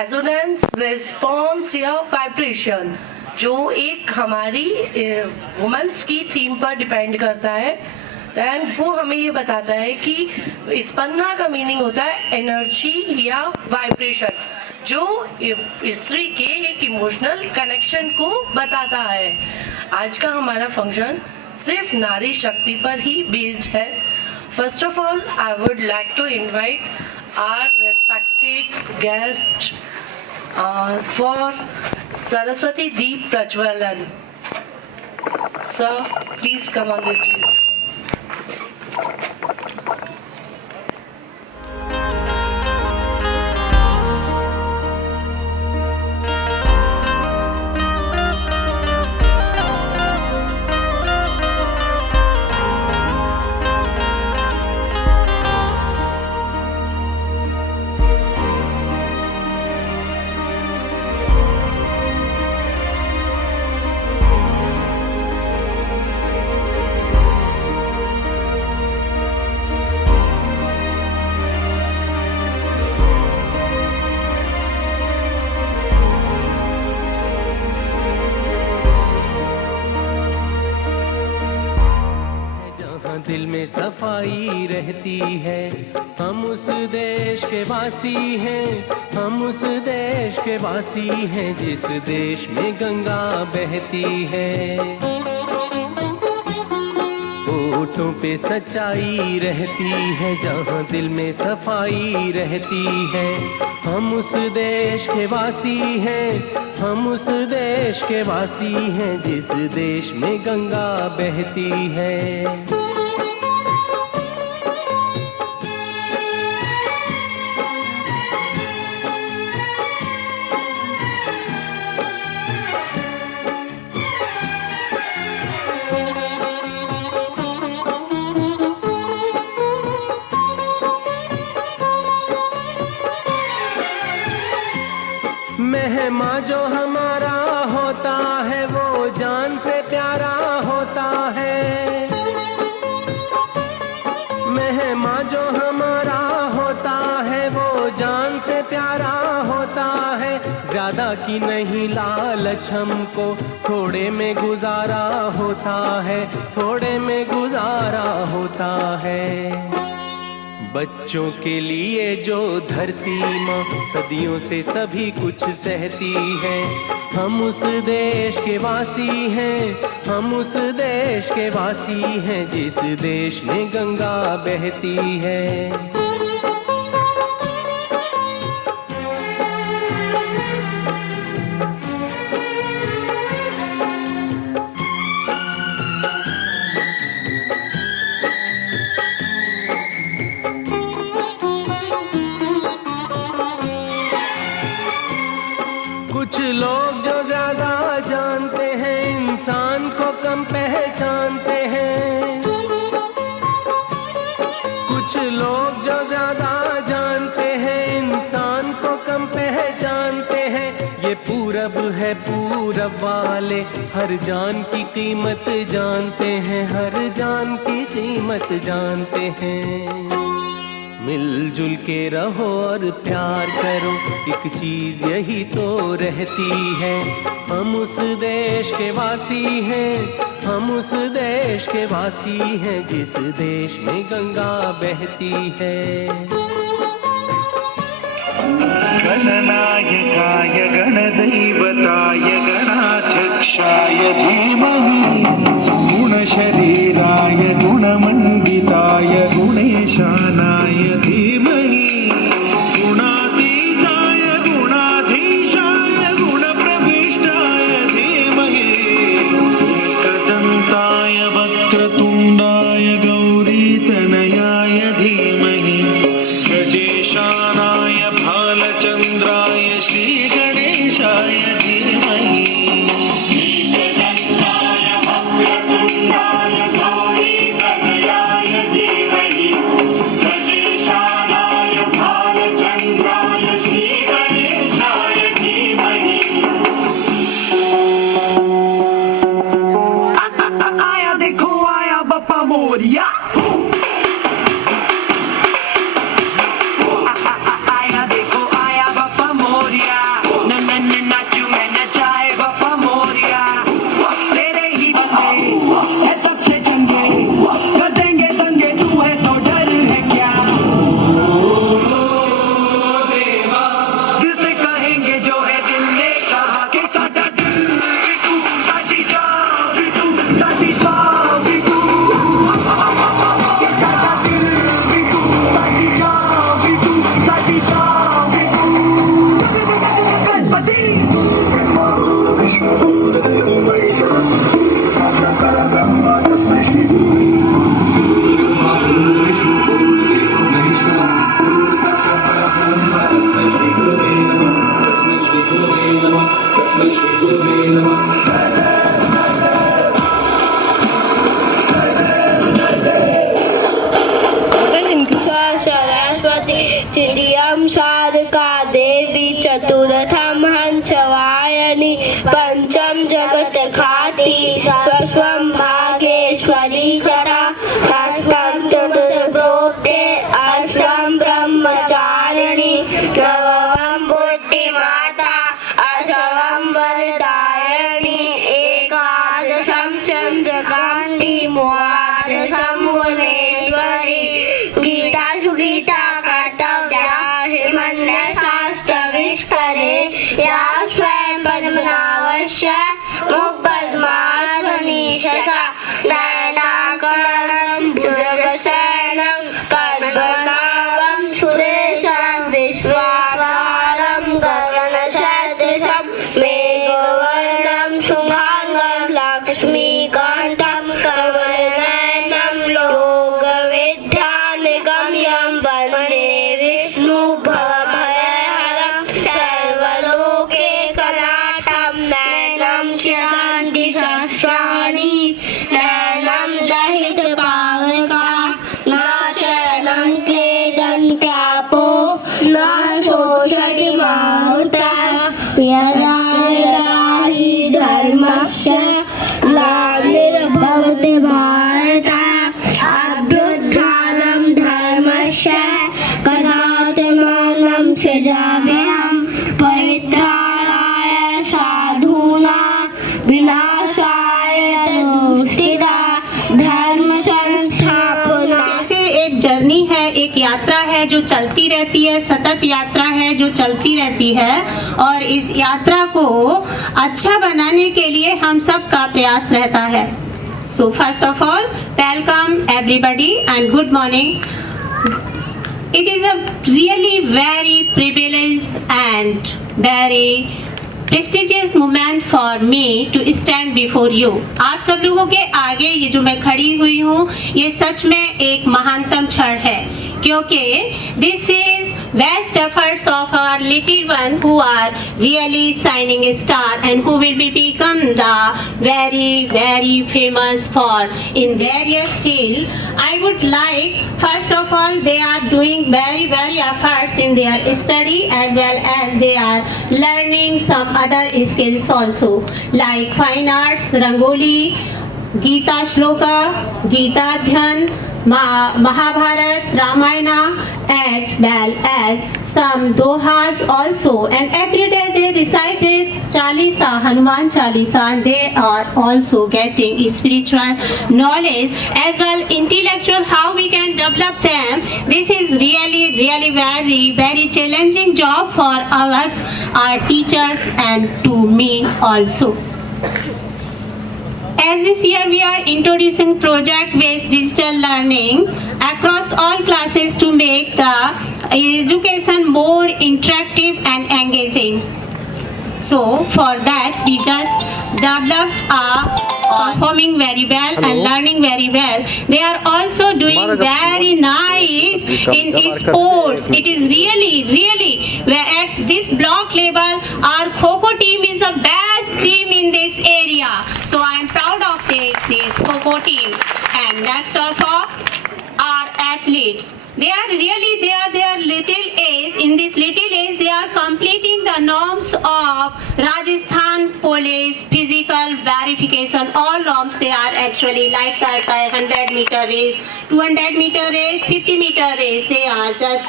Resonance, response या vibration, जो एक हमारी वुमेन्स की थीम पर डिपेंड करता है। दैन वो हमें ये बताता है कि स्पंदना का मीनिंग होता है एनर्जी या वाइब्रेशन, जो स्त्री के एक इमोशनल कनेक्शन को बताता है। आज का हमारा फंक्शन सिर्फ नारी शक्ति पर ही बेस्ड है। First of all I would like to invite our respected guest for Saraswati दीप प्रज्वलन। Sir, please come on the stage. दिल में सफाई रहती है, हम उस देश के वासी हैं, हम उस देश के वासी हैं जिस देश में गंगा बहती है। होठों पे सच्चाई रहती है, जहाँ दिल में सफाई रहती है, हम उस देश के वासी हैं, हम उस देश के वासी हैं जिस देश में गंगा बहती है। मेहमा जो हमारा होता है वो जान से प्यारा होता है। मेहमा जो हमारा होता है वो जान से प्यारा होता है। ज्यादा की नहीं लालच हमको, थोड़े में गुजारा होता है, थोड़े में गुजारा होता है। बच्चों के लिए जो धरती माँ सदियों से सभी कुछ सहती है, हम उस देश के वासी हैं, हम उस देश के वासी हैं जिस देश में गंगा बहती है। कुछ लोग जो ज्यादा जानते हैं इंसान को कम पहचानते हैं। कुछ लोग जो ज्यादा जानते हैं इंसान को कम पहचानते हैं। ये पूरब है, पूरब वाले हर जान की कीमत जानते हैं, हर जान की कीमत जानते हैं। मिलजुल के रहो और प्यार करो, एक चीज यही तो रहती है। हम उस देश के वासी हैं, हम उस देश के वासी हैं जिस देश में गंगा बहती है। गणनायकाय गणदैवताय गणाध्यक्षाय धीमहि, गुणशरीराय गुणमण्डिताय गुणेशानाय धीमहि, गुणातीताय गुणाधीशाय गुणप्रविष्टाय धीमहि, एकदन्ताय वक्रतुण्डाय गौरीतनयाय धीमहि, गजेशानाय भालचन्द्राय श्रीगणेशाय धीमहि। Moria. Aya देखो आया बापा मोरिया। परब्रह्म तस्मै श्री गुरुर्ब्रह्मा गुरुर्विष्णु गुरुर्देवो महेश्वरः गुरुर्साक्षात् परब्रह्म तस्मै श्री गुरुवे नमः तस्मै श्री गुरुवे नमः तस्मै श्री गुरुवे नमः सरस्वती चिड़ियम शारका देवी चतुर्थम हंसवायनी पंचम जगत खाती षष्ठम भागेश्वरी सदा षष्ठम चतुर्थ प्रोक्ते अष्टम ब्रह्मचारिणी नवम बुद्धिमाता अष्टम वरदायिनी एकादशम चंद्रकांति द्वादशम गुणेश्वरी गीता सुगीता कर्तव्या हिमन्य शास्त्रविष्करे या स्वयं पद्मनाभस्य मुखपद्माधनीशसा नयनाकरं भुजगशयनं पद्मनाभं सुरेशं विश्वाकारं गगनसदृशं मेघवर्णं शुभांगं लक्ष्मीकान्तं कमलनयनं योगविद्यानिगम्यं वन्दे विष्णु भवभयहरं सर्वलोकैकनाथं नयनं चिरन्ति शस्त्राणि नयनं जहितपावका न चरणं क्लेदन्त्यापो न शोषति मारुतः यदा यदा हि धर्मस्य ग्लानिर्भवति भारत अभ्युत्थानं धर्मस्य कदात्मानं सृजाम्यहं परित्राणाय साधूनां विनाशाय दुष्टिदा धर्म संस्थापना। जैसे एक जर्नी है, एक यात्रा है जो चलती रहती है, सतत यात्रा है जो चलती रहती है, और इस यात्रा को अच्छा बनाने के लिए हम सब का प्रयास रहता है. So first of all, welcome everybody and good morning. It is a really very privileged and very prestigious moment for me to stand before you. आप सब लोगों के आगे ये जो मैं खड़ी हुई हूँ, ये सच में एक महानतम क्षण है, क्योंकि this is best efforts of our little one who are really shining star and who will become the very very famous for in various field. I would like first of all they are doing very efforts in their study as well as they are learning some other skills also like fine arts, rangoli, Gita shloka, Gita dhyan, Mahabharat, Ramayana, as well as some dohas also, and every day they recited Chalisa, Hanuman Chalisa, and they are also getting spiritual knowledge as well intellectual how we can develop them. This is really very challenging job for us, our teachers, and to me also. As this year we are introducing project-based digital learning across all classes to make the education more interactive and engaging. So for that we just developed performing very well and learning very well. They are also doing very nice in sports. It is really where at this block level our Kho-Kho team is the best team in this area. So I am proud of this Kho-Kho team. And next of all, our athletes. They are their little age. In this little age, they are completing the norms of Rajasthan Police physical verification. All norms they are actually like that 100-meter race, 200-meter race, 50-meter race. They are just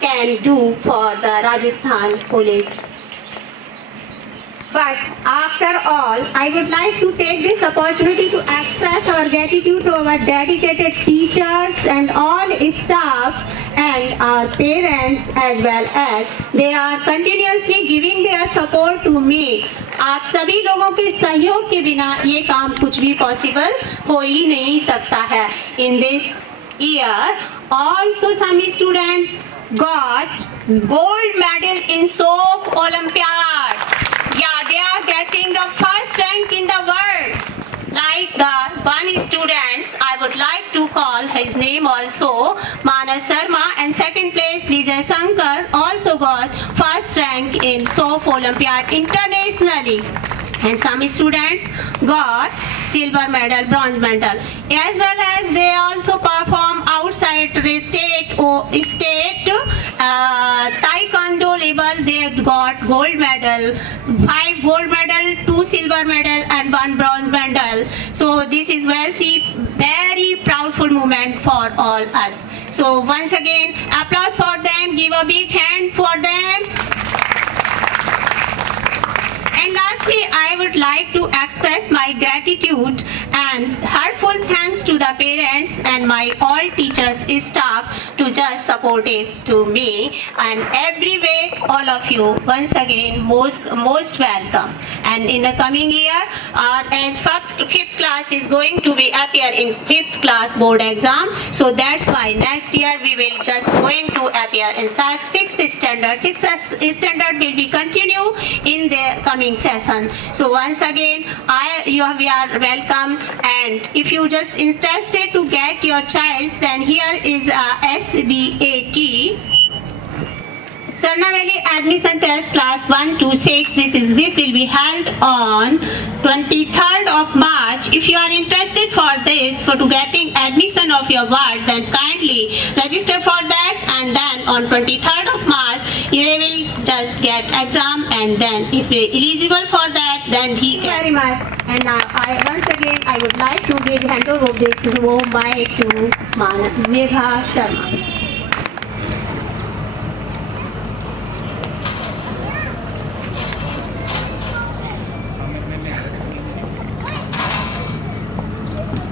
can do for the Rajasthan Police. But after all, I would like to take this opportunity to express our gratitude to our dedicated teachers and all staffs and our parents as well as they are continuously giving their support to me. आप सभी लोगों के सहयोग के बिना ये काम कुछ भी पॉसिबल हो ही नहीं सकता है. In this year, also some students got gold medal in soap Olympiad. Yeah, they are getting the first rank in the world. Like the one student, I would like to call his name also, Manas Sharma, and second place Vijay Shankar also got first rank in SOF Olympiad internationally. And some students got silver medal, bronze medal, as well as they also perform outside state taekwondo level. They got gold medal, 5 gold medal, 2 silver medal, and 1 bronze medal. So this is very proudful moment for all us. So once again, applause for them. Give a big hand for them. And lastly, I would like to express my gratitude and heartfelt thanks to the parents and my all teachers, staff to just supportive to me, and every way all of you once again most welcome. And in the coming year, as fifth class is going to be appear in 5th class board exam, so that's why next year we will just going to appear in 6th standard. 6th standard will be continue in the coming session. So once again, we are welcome, and if you just interested to get your child, then here is SBAT Sarnavali admission test class 1 to 6. This will be held on 23rd of March. If you are interested for this, to getting admission of your ward, then kindly register for that, and then on 23rd of March you will just get exam, and then if you are eligible for that, then very much. And once again I would like to give handover this mic to Megha Sharma.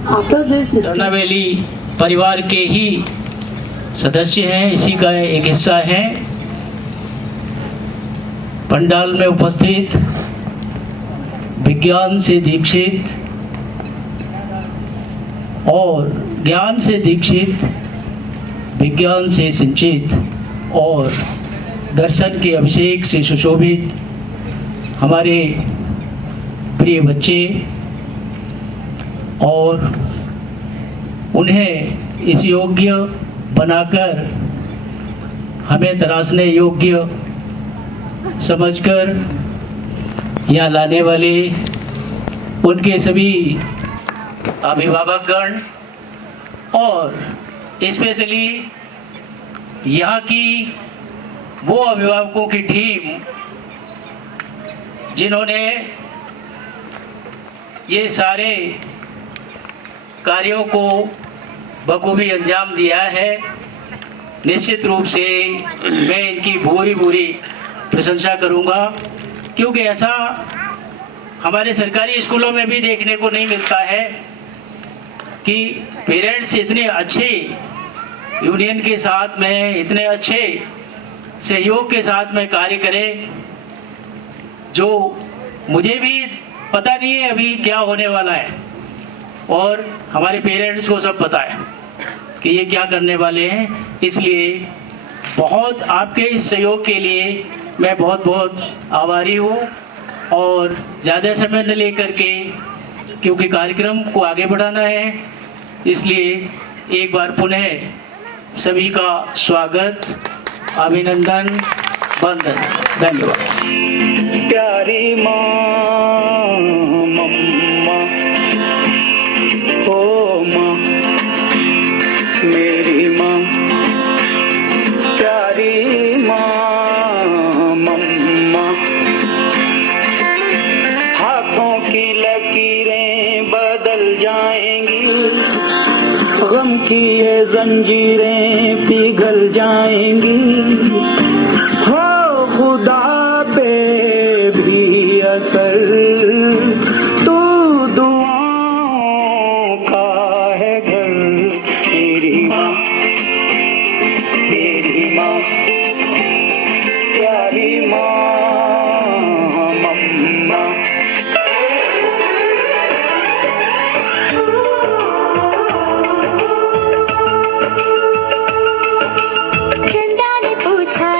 सरनावली परिवार के ही सदस्य हैं, इसी का एक हिस्सा हैं। पंडाल में उपस्थित विज्ञान से दीक्षित और ज्ञान से दीक्षित, विज्ञान से सिंचित और दर्शन के अभिषेक से सुशोभित हमारे प्रिय बच्चे, और उन्हें इस योग्य बनाकर हमें तराशने योग्य समझकर यहाँ लाने वाले उनके सभी अभिभावकगण, और स्पेशली यहाँ की वो अभिभावकों की टीम जिन्होंने ये सारे कार्यों को बखूबी अंजाम दिया है। निश्चित रूप से मैं इनकी भूरी प्रशंसा करूंगा, क्योंकि ऐसा हमारे सरकारी स्कूलों में भी देखने को नहीं मिलता है कि पेरेंट्स इतने अच्छे यूनियन के साथ में, इतने अच्छे सहयोग के साथ में कार्य करें, जो मुझे भी पता नहीं है अभी क्या होने वाला है, और हमारे पेरेंट्स को सब पता है कि ये क्या करने वाले हैं। इसलिए बहुत आपके इस सहयोग के लिए मैं बहुत आभारी हूँ, और ज़्यादा समय न लेकर के, क्योंकि कार्यक्रम को आगे बढ़ाना है, इसलिए एक बार पुनः सभी का स्वागत, अभिनंदन, वंदन, धन्यवाद। प्यारी माँ मम्मा, ओ माँ मेरी माँ, प्यारी माँ मम्मा, हाथों की लकीरें बदल जाएंगी, गम की ये जंजीरें पिघल जाएंगी, हो खुदा पे भी असर तू दुआओं का है घर। मेरी माँ, मेरी माँ, प्यारी माँ मम्मा। चंदा ने पूछा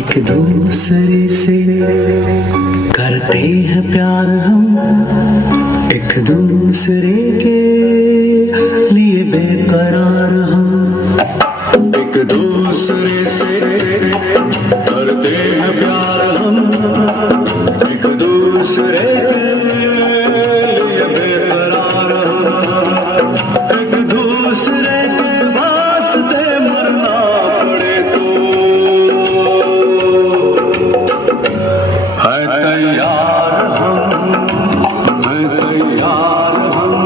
एक दूसरे से करते हैं प्यार हम, एक दूसरे के लिए बेकरार हम, एक दूसरे से करते हैं प्यार हम, एक दूसरे के लिए बेकरार हम, एक दूसरे के वास्ते मरना पड़े तो है तैयार हम, है तैयार हम।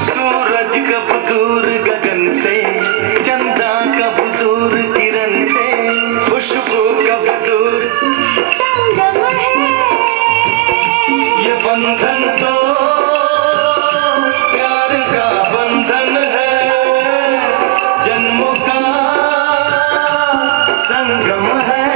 सूरज कब दूर गगन से, चंदा कब दूर किरण से, खुशबू कब दूर संगम है, ये बंधन तो प्यार का बंधन है, जन्मों का संगम है।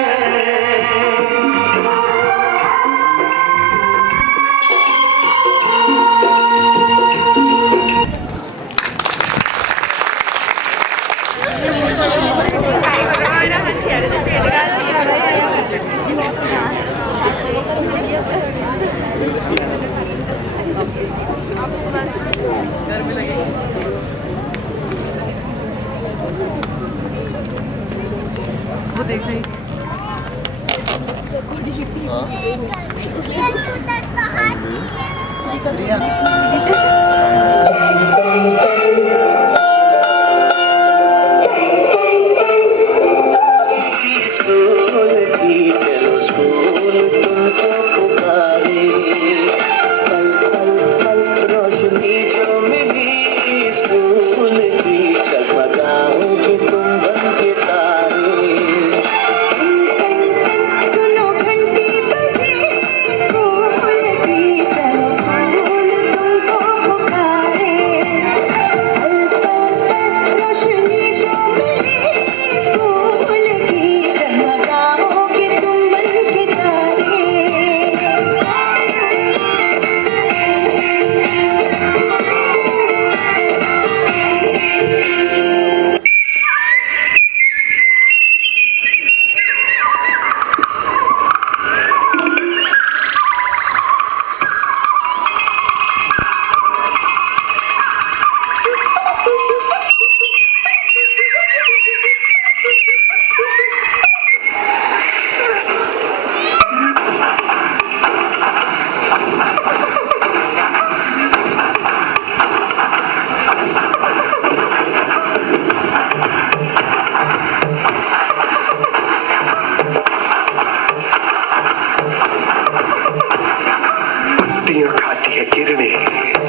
पत्तियां खाती है किरणें,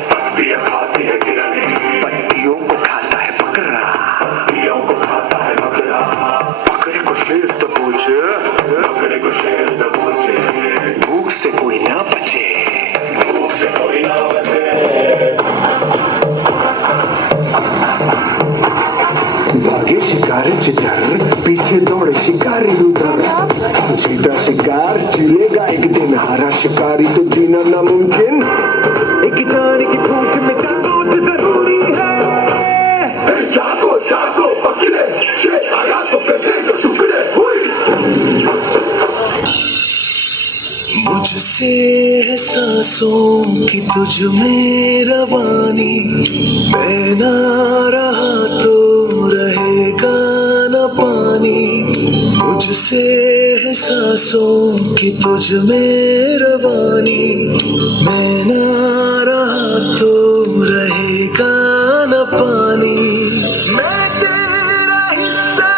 पत्तियां खाती है किरणें, पत्तियों को खाता है बकरा, पत्तियों को खाता है बकरा, बकरे को शेर दबोचे, बकरे को शेर दबोचे, भूख से कोई ना बचे, भूख से कोई ना बचे। भागे शिकारी जिधर, पीछे दौड़े शिकारी उधर, जीता शिकार चिलेगा एक दिन, हारा शिकारी तो जीना नामुमकिन, एक जान की भूख में दूध जरूरी है, जागो जागो पकड़े, शेर आया तो कर देगा टुकड़े हुई। मुझसे है सांसों की तुझ में रवानी, मैं ना रहा तो रहेगा न पानी, मुझसे है सांसों की तुझ में रवानी, मैं ना रहा तो रहेगा न पानी, मैं तेरा हिस्सा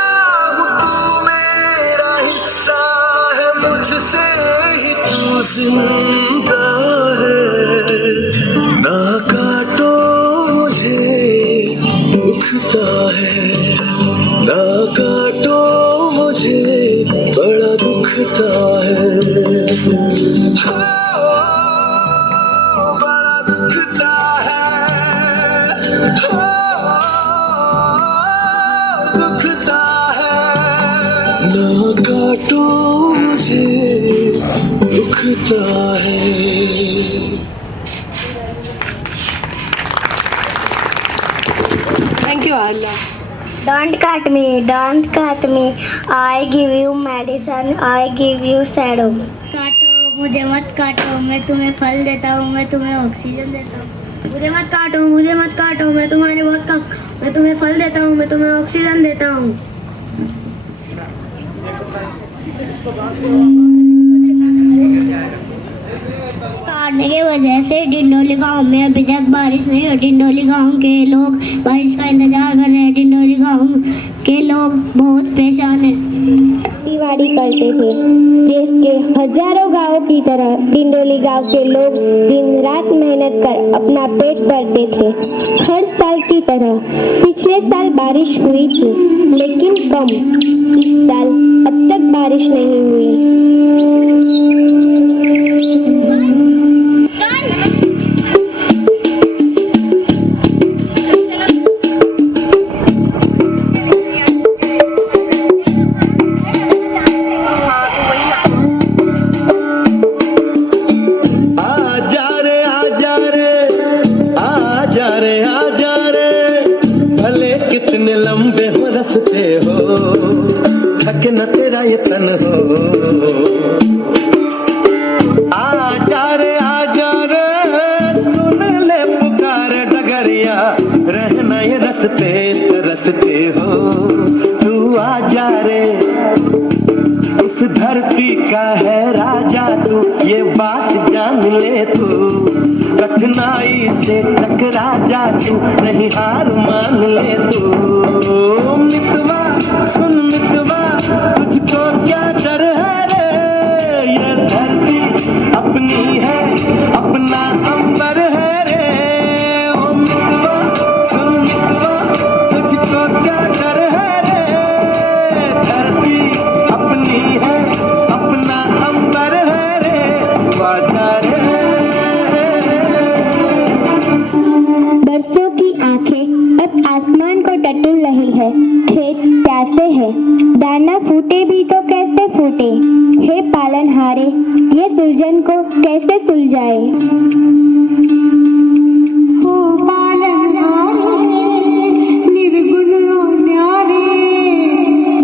हूँ तू मेरा हिस्सा है, मुझसे ही तू जिंदा है, ना काटो मुझे दुखता है, ना काटो मुझे ना काटो मुझे दुखता है। थैंक यू आल्या। Don't cut me, don't cut me. I give you medicine, I give you shadow. काटो मुझे मत काटो, मैं तुम्हें फल देता हूँ, मैं तुम्हें ऑक्सीजन देता हूँ। मुझे मत काटो, मुझे मत काटो, मैं तुम्हारे बहुत काम, मैं तुम्हें फल देता हूँ, मैं तुम्हें ऑक्सीजन देता हूँ। काटने की वजह से डिंडोली गांव में अभी तक बारिश नहीं हुई। डिंडोली गांव के लोग बारिश का इंतजार कर रहे हैं। डिंडोली गांव के लोग बहुत परेशान हैं। खेतीबाड़ी करते थे। देश के हजारों गांवों की तरह डिंडोली गांव के लोग दिन रात मेहनत कर अपना पेट भरते थे। हर साल की तरह पिछले साल बारिश हुई थी, लेकिन कम। इस साल अब तक बारिश नहीं हुई। कितने लंबे हो रस्ते हो, थक न तेरा ये तन हो। आजा रे सुन ले पुकार डगरिया, रहना ये रस्ते तरसते हो। तू आजा रे, इस धरती का है राजा तू, ये बात जान ले तू। कठिनाई से टकरा जा तू, नहीं हार मान ले तू। मितवा सुन मितवा, तुझको क्या डर है रे, ये धरती अपनी है, अपना अंबर है रे। ओ मितवा सुन मितवा, तुझको क्या डर है रे, धरती अपनी है, अपना अंबर है रे। वाजा रे। बरसों की आंखें अब आसमान को टटोल रही है। खेत प्यासे है, दाना फूटे भी तो कैसे फूटे। हे पालनहारे, ये सुलझन को कैसे सुलझाए। हो पालनहारे निर्गुण और न्यारे,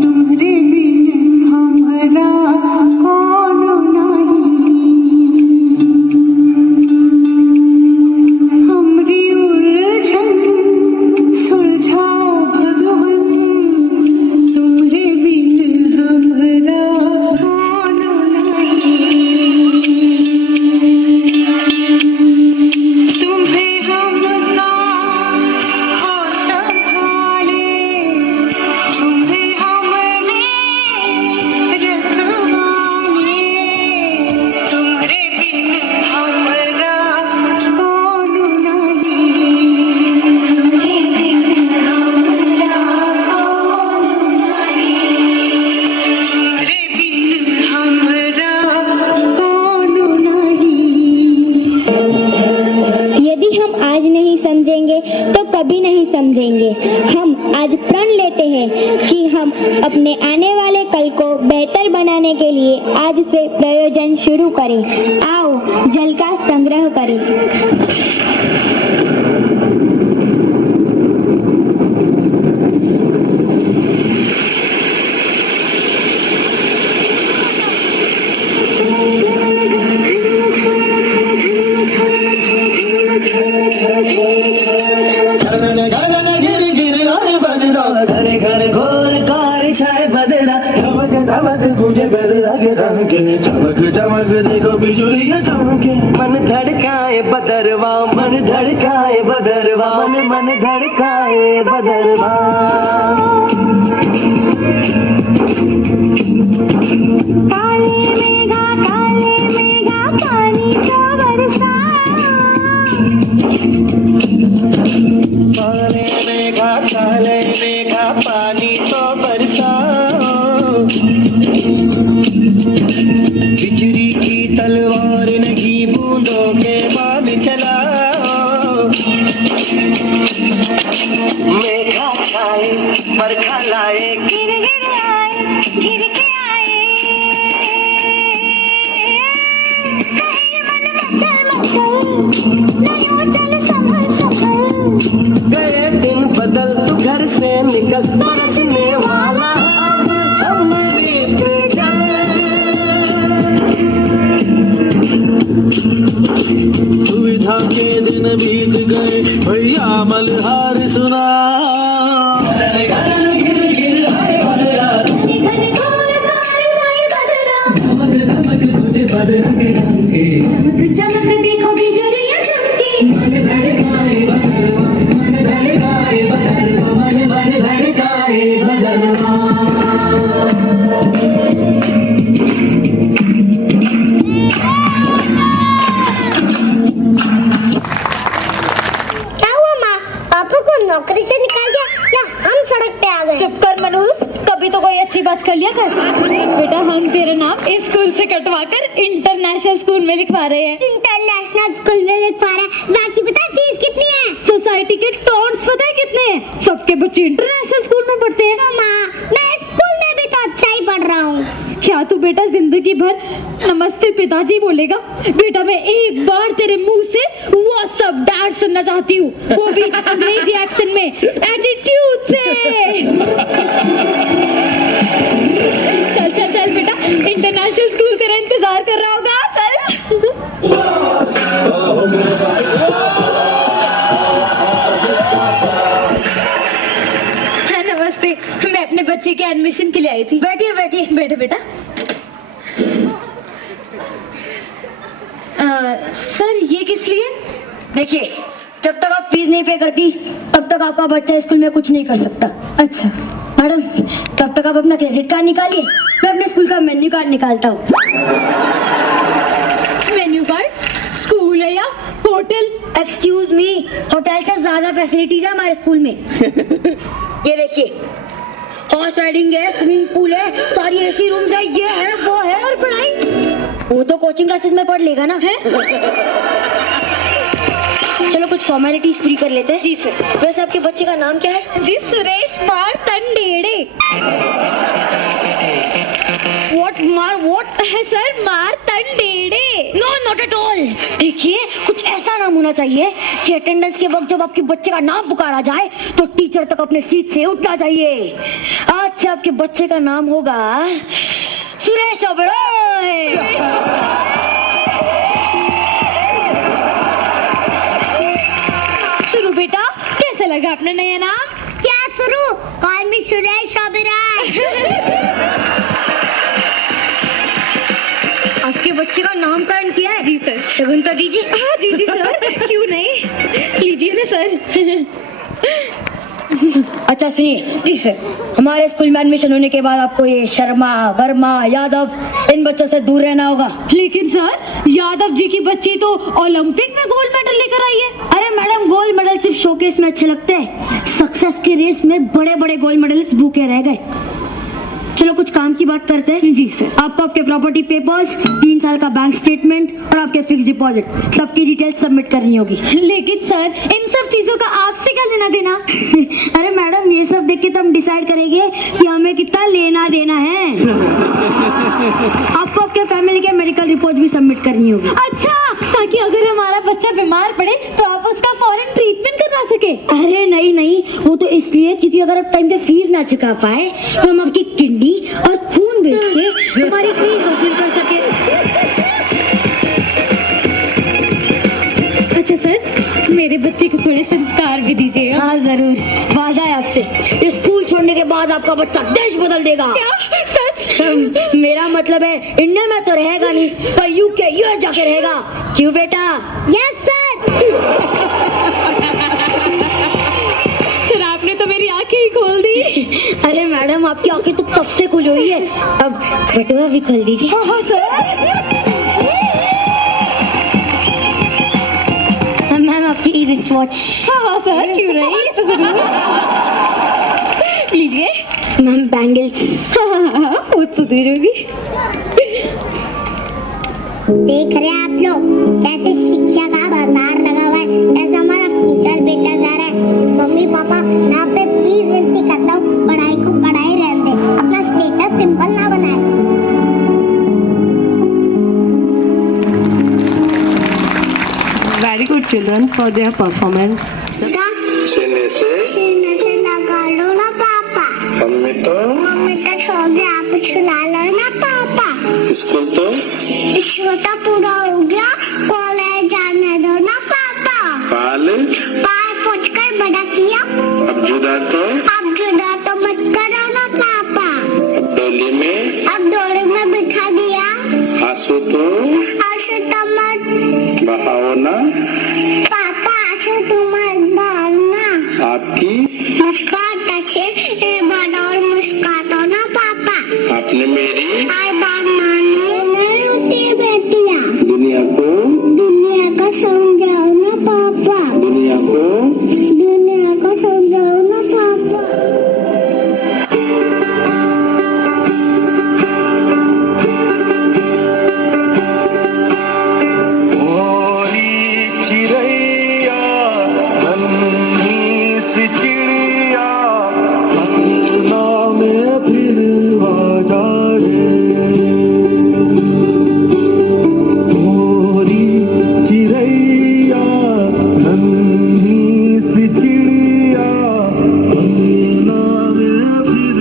तुम्हारे बिन हमारा कौन नहीं। हमरी उलझन सुलझा भगवन, तुम्हारे बिन हमारा कौन नहीं। तुम्हें हमका हो संभाले, तुम्हें हमने रखवाले, तुम्हारे बिन हमारा कौन नहीं। तुम्हें बिन हमारा कौन नहीं। तुम्हारे बिन हमारा कौन नहीं। यदि हम आज नहीं समझेंगे तो कभी नहीं समझेंगे। हम आज प्रण लेते हैं कि हम अपने आने वाले कल को बेहतर बनाने के लिए आज से प्रयोजन शुरू करें। आओ जल का संग्रह करें। घरे घर घोर कार छाए बदरा, चमक धमक गूंजे बदला के रंग, चमक चमक देखो बिजुलियां चमके। मन धड़काए बदरवा, मन धड़काए बदरवा, मन मन धड़काए बदरवा। काले मेघा पानी को बरसा। काले मेघा पानी तो बरसाओ। बिजली की तलवार नहीं बूंदों के बाद चलाओ। मेघा छा आए बरखा लाए गिर गिर आए गिर के आए कहीं मन मचल मचल नहीं चल संभल संभल गए दिन बदल तू घर से निकल बरसने वाला अब बीत सुविधा के दिन बीत गए भैया मल्हार सुना घने घने घोर कार जाए बदरा धमक धमक तुझे बदरंग ढंके चमक चमक देखो बिजुलियां चमकी मन धड़काए बदरवा मन धड़काए बदरवा मन धड़काए बदरवा क्या हुआ माँ? पापा को नौकरी से निकाल दिया या हम सड़क पे आ गए? चुप कर मनहूस, कभी तो कोई अच्छी बात कर लिया कर। बेटा हम तेरा नाम इस स्कूल से कटवा कर इंटरनेशनल स्कूल में लिखवा रहे हैं। इंटरनेशनल स्कूल में लिखवा रहा है। बाकी पता है फीस कितनी है? सोसाइटी के टॉन्ट्स पता है कितने हैं? सबके बच्चे इंटरनेशनल स्कूल में पढ़ते हैं। तो माँ मैं स्कूल में भी तो अच्छा ही पढ़ रहा हूँ। क्या तू बेटा जिंदगी भर नमस्ते पिताजी बोलेगा? बेटा मैं एक बार तेरे मुंह से व्हाट्सअप डैड सुनना चाहती हूँ, वो भी अंग्रेजी एक्सेंट में, एटीट्यूड से। चल चल चल बेटा, इंटरनेशनल स्कूल तेरा इंतजार कर रहा होगा। चल नमस्ते, मैं अपने बच्चे के एडमिशन के लिए आई थी। बैठिए बैठिए बैठो बेटा। सर ये किस लिए? देखिए, जब तक आप फीस नहीं पे करती तब तक आपका बच्चा स्कूल में कुछ नहीं कर सकता। अच्छा मैडम, तब तक आप अपना क्रेडिट कार्ड निकालिए, मैं अपने स्कूल का मेन्यू कार्ड निकालता हूँ। Menu card? स्कूल है या होटल? एक्सक्यूज मी, होटल से ज्यादा फैसिलिटीज है हमारे स्कूल में। ये देखिए, हॉर्स राइडिंग है, स्विमिंग पूल है, सारी एसी रूम्स है, ये है वो है। और पढ़ाई? वो तो कोचिंग क्लासेस में पढ़ लेगा ना। है चलो कुछ फॉर्मेलिटीज पूरी कर लेते हैं। जी सर। वैसे आपके बच्चे का नाम क्या है? जी सुरेश मारतंडेड़े। व्हाट है sir? Martandede. No not at all. देखिए, कुछ ऐसा नाम होना चाहिए कि अटेंडेंस के वक्त जब आपके बच्चे का नाम पुकारा जाए तो टीचर तक अपने सीट से उठना चाहिए। आज से आपके बच्चे का नाम होगा सुरेश ओबेरॉय। शुरू बेटा, कैसे लगा अपना नया नाम? क्या शुरू? कॉल मी सुरेश ओबेरॉय। आपके बच्चे का नामकरण किया है? जी सर। शगुन तो दीजिए। हाँ जी जी सर, क्यों नहीं, लीजिए ना सर। अच्छा सुनिए। जी सर। हमारे स्कूल में एडमिशन होने के बाद आपको ये शर्मा, वर्मा, यादव इन बच्चों से दूर रहना होगा। लेकिन सर, यादव जी की बच्ची तो ओलंपिक में गोल्ड मेडल लेकर आई है। अरे मैडम, गोल्ड मेडल सिर्फ शोकेस में अच्छे लगते हैं, सक्सेस की रेस में बड़े बड़े गोल्ड मेडलिस्ट भूखे रह गए। चलो कुछ काम की बात करते हैं। जी सर। आपको आपके प्रॉपर्टी पेपर्स, 3 साल का बैंक स्टेटमेंट और आपके फिक्स डिपॉजिट सबकी डिटेल्स सबमिट करनी होगी। लेकिन सर, इन सब चीजों का आपसे क्या लेना देना? अरे मैडम, ये सब देख के तो हम डिसाइड करेंगे कि हमें कितना लेना देना है। आपको आपके फैमिली के मेडिकल रिपोर्ट भी सबमिट करनी होगी। अच्छा, ताकि अगर हमारा बच्चा बीमार पड़े तो आप उसका फौरन ट्रीटमेंट करवा सके। अरे नहीं नहीं, वो तो इसलिए क्योंकि अगर आप टाइम पे फीस ना चुका पाए तो हम आपकी किडनी और खून बेच के हमारी फीस वसूल कर सके। अच्छा सर, मेरे बच्चे को थोड़े संस्कार भी दीजिए। हाँ जरूर, वादा है आपसे, स्कूल छोड़ने के बाद आपका बच्चा देश बदल देगा। क्या सच? मेरा मतलब है इंडिया में तो रहेगा नहीं, पर यूके यूएस जाके रहेगा। क्यों बेटा? Yes sir. सर आपने तो मेरी आंखें ही खोल दी। अरे मैडम, आपकी आंखें तो कब से खुली हुई है, अब बटुआ भी खोल दीजिए। हाँ सर। मैम आपकी ई रिस्ट वॉच। हाँ सर, क्यों नहीं, जरूर लीजिए। Ma'am bangles. हाँ, वो तो दे दोगी। देख रहे हैं आप लोग कैसे शिक्षा का बाजार लगा हुआ है, कैसे हमारा फ्यूचर बेचा जा रहा है। मम्मी पापा मैं आपसे प्लीज विनती for their performance. सीने से लगा लो ना पापा। मम्मी तो सो गया, आप सुला लो ना पापा। स्कूल तो पूरा हो गया, कॉलेज जाने दो ना पापा। बाल पूछकर बड़ा किया, अब जुदा तो मत करो ना पापा। अब डोली में बिठा दिया, आंसू तो मत बहाओ ना पापा, मत बहाना। आपकी मुस्कुराता छे बड़ा और मुस्कुराता ना पापा। आपने मेरी हर बात माननी नहीं होती बेटियां। दुनिया को समझाओ ना पापा। दुनिया को समझाओ ना पापा। चिड़ैया नन्ही सी चिड़िया अंगना में फिर आ जा रे। गोरी चिड़ैया नन्ही सी चिड़िया अंगना में फिर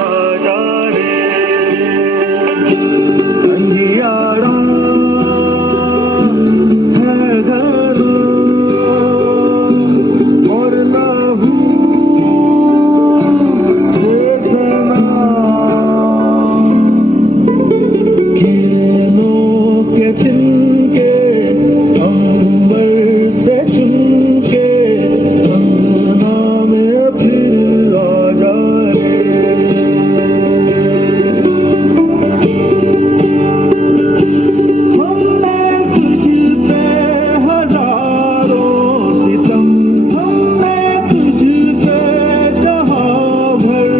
आ जा रे। अंधियारा है घर और लहू से सना, खेलों के तिनके अंबर से चुनके अंगना में फिर आ जा रे। हमने तुझ पे हजारों सितम, हमने तुझ पे जहां भर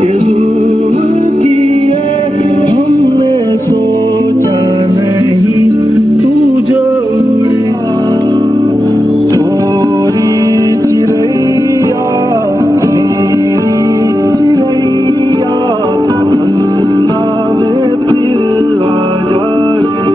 के जुल्म किए, हमने सोचा नहीं तू जो उड़िया। थोड़ी चिड़ैया मेरी चिड़ैया अंगना में फिर आ जा रे।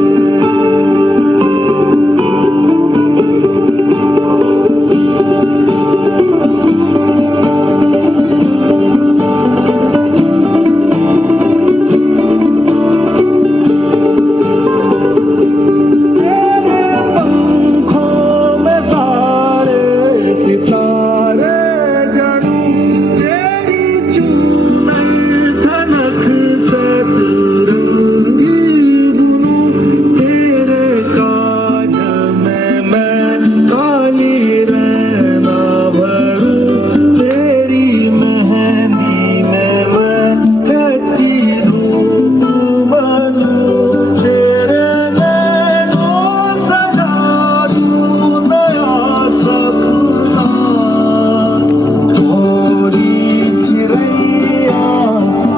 तेरे पंखों में सारे सितारे जड़ूं, तेरी चूनर धनक से तिरंगी बुनूं, तेरे काज में मैं काली रहना भरूं, तेरी मेहंदी में मैं कच्ची धूप बनूं, तेरे नैनों सजा दूं नया सपना। थोड़ी चिड़ैया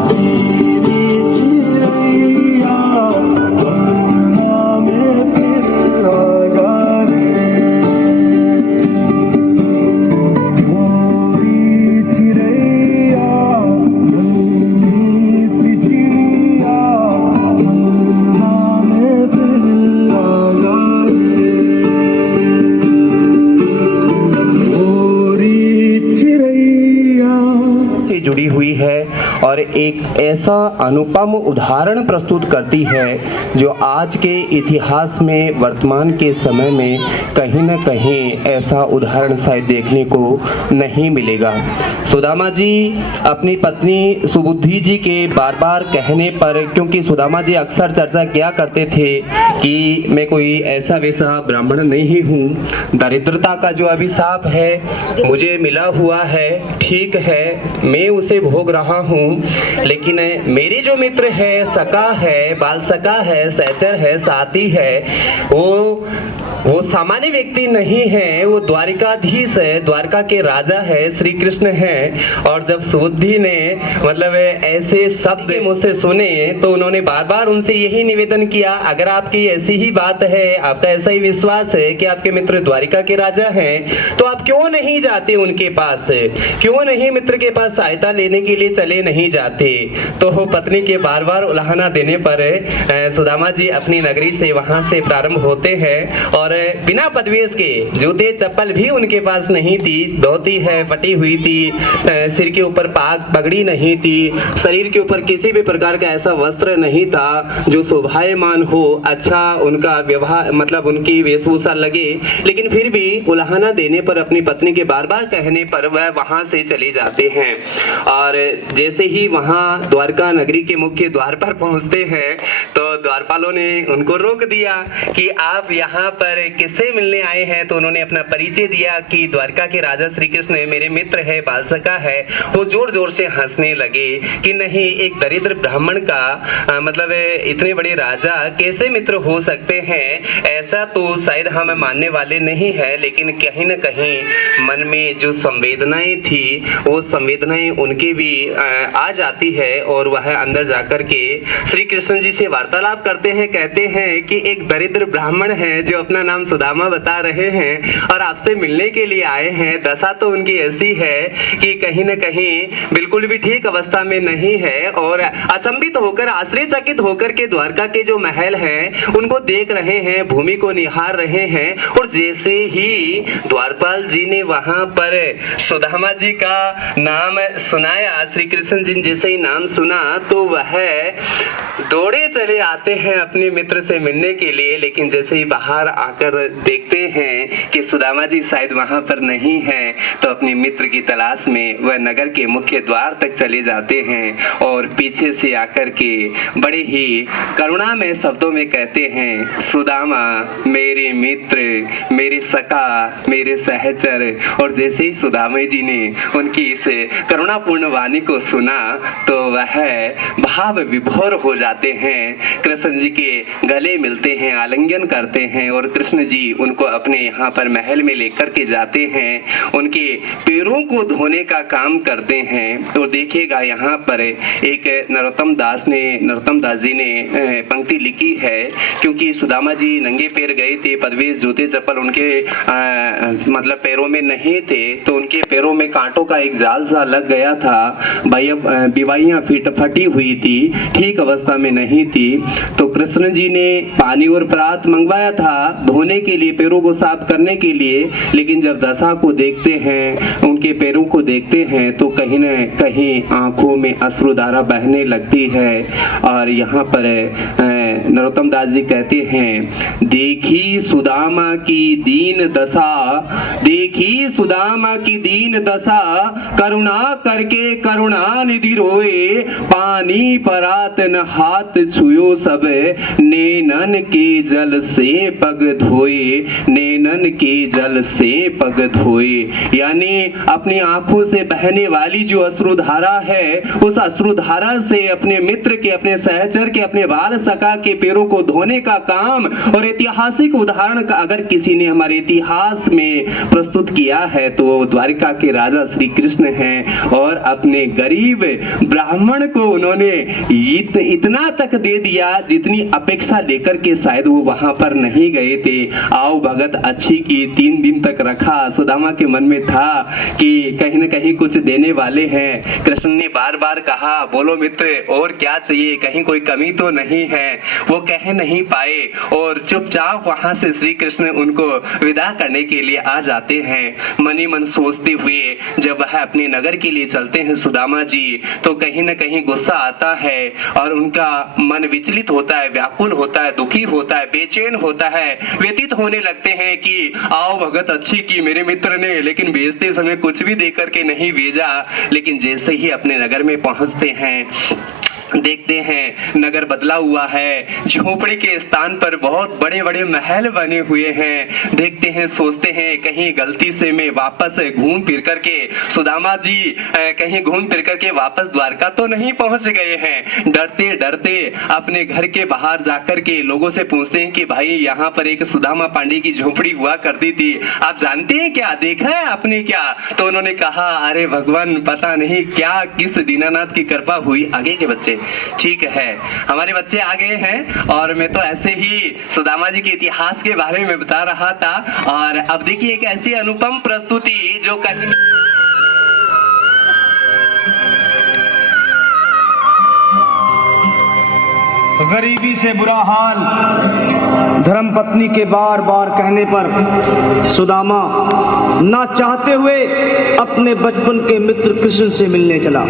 मेरी चिड़ैया अंगना में फिर आ जा रे। थोड़ी चिड़ैया नन्ही सी चिड़िया अंगना में फिर आ जा रे। थोड़ी चिड़ैया से जुड़ी हुई है और एक ऐसा अनुपम उदाहरण प्रस्तुत करती है जो आज के इतिहास में वर्तमान के समय में कहीं न कहीं ऐसा उदाहरण शायद देखने को नहीं मिलेगा। सुदामा जी अपनी पत्नी सुबुद्धि जी के बार बार कहने पर, क्योंकि सुदामा जी अक्सर चर्चा किया करते थे कि मैं कोई ऐसा वैसा ब्राह्मण नहीं हूँ, दरिद्रता का जो अभिशाप है मुझे मिला हुआ है, ठीक है मैं उसे भोग रहा हूँ, लेकिन मेरे जो मित्र है, सका है, बाल सका है, सहचर है, साथी है, वो सामान्य व्यक्ति नहीं है, वो द्वारिकाधीश है, द्वारका के राजा है, श्री कृष्ण है। और जब सुबुद्धि ने मतलब ऐसे शब्द मुझसे सुने तो उन्होंने बार बार उनसे यही निवेदन किया, अगर आपकी ऐसी ही बात है, आपका ऐसा ही विश्वास है कि आपके मित्र द्वारिका के राजा हैं, तो आप क्यों नहीं जाते उनके पास, क्यों नहीं मित्र के पास सहायता लेने के लिए चले नहीं जाते। तो पत्नी के बार बार उलाहना देने पर सुदामा जी अपनी नगरी से वहां से प्रारंभ होते हैं और और बिना पदवेश के जूते चप्पल भी उनके पास नहीं थी। धोती है फटी हुई थी, सिर के ऊपर पगड़ी नहीं थी, शरीर के ऊपर किसी भी प्रकार का ऐसा वस्त्र नहीं था जो शोभायमान हो, अच्छा उनका व्यवहार मतलब उनकी वेशभूषा लगे। लेकिन फिर भी उल्हाना देने पर, अपनी पत्नी के बार बार कहने पर वह वहां से चले जाते हैं। और जैसे ही वहां द्वारका नगरी के मुख्य द्वार पर पहुंचते हैं तो द्वारपालों ने उनको रोक दिया कि आप यहाँ पर किससे मिलने आए हैं। तो उन्होंने अपना परिचय दिया कि द्वारका के राजा श्री कृष्ण मेरे मित्र है, बालसखा है। वो जोर जोर से हंसने लगे कि नहीं, एक दरिद्र ब्राह्मण का मतलब इतने बड़े राजा कैसे मित्र हो सकते हैं, ऐसा तो शायद हम मानने वाले नहीं है। लेकिन कहीं न कहीं मन में जो संवेदनाएं थी वो संवेदनाएं उनके भी आ जाती है और वह अंदर जाकर के श्री कृष्ण जी से वार्तालाप करते हैं। कहते हैं कि एक दरिद्र ब्राह्मण है जो अपना नाम सुदामा बता रहे हैं और आपसे मिलने के लिए आए हैं। दशा तो उनकी ऐसी है कि कहीं न कहीं बिल्कुल भी ठीक अवस्था में नहीं है और अचंभित होकर, आश्चर्यचकित होकर के द्वारका के जो महल हैं उनको देख रहे हैं, भूमि को निहार रहे हैं। और जैसे ही द्वारपाल जी ने वहां पर सुदामा जी का नाम सुनाया, श्री कृष्ण जी जैसे ही नाम सुना तो वह दौड़े चले आते हैं अपने मित्र से मिलने के लिए। लेकिन जैसे ही बाहर आकर देखते हैं कि सुदामा जी शायद वहां पर नहीं है तो अपने मित्र की तलाश में वह नगर के मुख्य द्वार तक चले जाते हैं और पीछे से आकर के बड़े ही करुणामय शब्दों में कहते हैं, सुदामा मेरे मित्र, मेरे सखा, मेरे सहचर। और जैसे ही सुदामा जी ने उनकी इस करुणापूर्ण वाणी को सुना तो वह भाव विभोर हो जाते हैं, कृष्ण जी के गले मिलते हैं, आलिंगन करते हैं और कृष्ण जी उनको अपने यहाँ पर महल में लेकर के जाते हैं, उनके पैरों को धोने का काम करते हैं। और देखिएगा यहाँ पर एक नरोत्तम दास जी ने पंक्ति लिखी है, क्योंकि सुदामा जी नंगे पैर गए थे, पदवेश जूते चप्पल उनके मतलब पैरों में नहीं थे, तो उनके पैरों में कांटों का एक जाल सा लग गया था, बिवाइयां फटी हुई थी, ठीक अवस्था में नहीं थी। तो कृष्ण जी ने पानी और परात मंगवाया था धोने के लिए, पैरों को साफ करने के लिए। लेकिन जब दशा को देखते हैं, उनके पैरों को देखते हैं तो कहीं न कहीं आंखों में अश्रुधारा बहने लगती है। और यहाँ पर नरोत्तम दास जी कहते हैं, देखी सुदामा की दीन दशा, देखी सुदामा की दीन दशा, करुणा करके करुणा निधि रोए, पानी परात न हाथ छुयो सब, नैनन के जल से पग धोए, नैनन के जल से पग धोए। यानी अपनी आंखों से बहने वाली जो अश्रुधारा है, उस अश्रुधारा से अपने मित्र के, अपने सहचर के, अपने बाल सखा के पैरों को धोने का काम। और ऐतिहासिक उदाहरण का अगर किसी ने हमारे इतिहास में प्रस्तुत किया है तो वो द्वारिका के राजा श्री कृष्ण हैं। और अपने गरीब ब्राह्मण को उन्होंने इतना तक दे दिया जितनी अपेक्षा लेकर के शायद वो वहां पर नहीं गए थे। आओ भगत अच्छी की 3 दिन तक रखा। सुदामा के मन में था कि कहीं न कहीं कुछ देने वाले हैं। कृष्ण ने बार बार कहा, बोलो मित्र और क्या चाहिए, कहीं कोई कमी तो नहीं है। वो कह नहीं पाए और चुपचाप वहां से श्री कृष्ण उनको विदा करने के लिए आ जाते हैं। मनी मन सोचते हुए जब वह अपने नगर के लिए चलते हैं सुदामा जी, तो कहीं न कहीं गुस्सा आता है और उनका मन विचलित होता है, व्याकुल होता है, दुखी होता है, बेचैन होता है। व्यतीत होने लगते हैं कि आओ भगत अच्छी की मेरे मित्र ने, लेकिन भेजते समय कुछ भी देकर के नहीं भेजा। लेकिन जैसे ही अपने नगर में पहुंचते हैं, देखते हैं नगर बदला हुआ है, झोपड़ी के स्थान पर बहुत बड़े बड़े महल बने हुए हैं। देखते हैं, सोचते हैं कहीं गलती से मैं वापस घूम फिर करके, सुदामा जी कहीं घूम फिर करके वापस द्वारका तो नहीं पहुंच गए हैं। डरते डरते अपने घर के बाहर जाकर के लोगों से पूछते हैं कि भाई यहाँ पर एक सुदामा पांडे की झोपड़ी हुआ करती थी, आप जानते हैं क्या, देखा है आपने क्या? तो उन्होंने कहा, अरे भगवान पता नहीं क्या किस दीनानाथ की कृपा हुई। आगे के बच्चे ठीक है, हमारे बच्चे आ गए हैं और मैं तो ऐसे ही सुदामा जी के इतिहास के बारे में बता रहा था। और अब देखिए एक ऐसी अनुपम प्रस्तुति जो कहीं गरीबी से बुरा हाल। धर्मपत्नी के बार बार कहने पर सुदामा ना चाहते हुए अपने बचपन के मित्र कृष्ण से मिलने चला।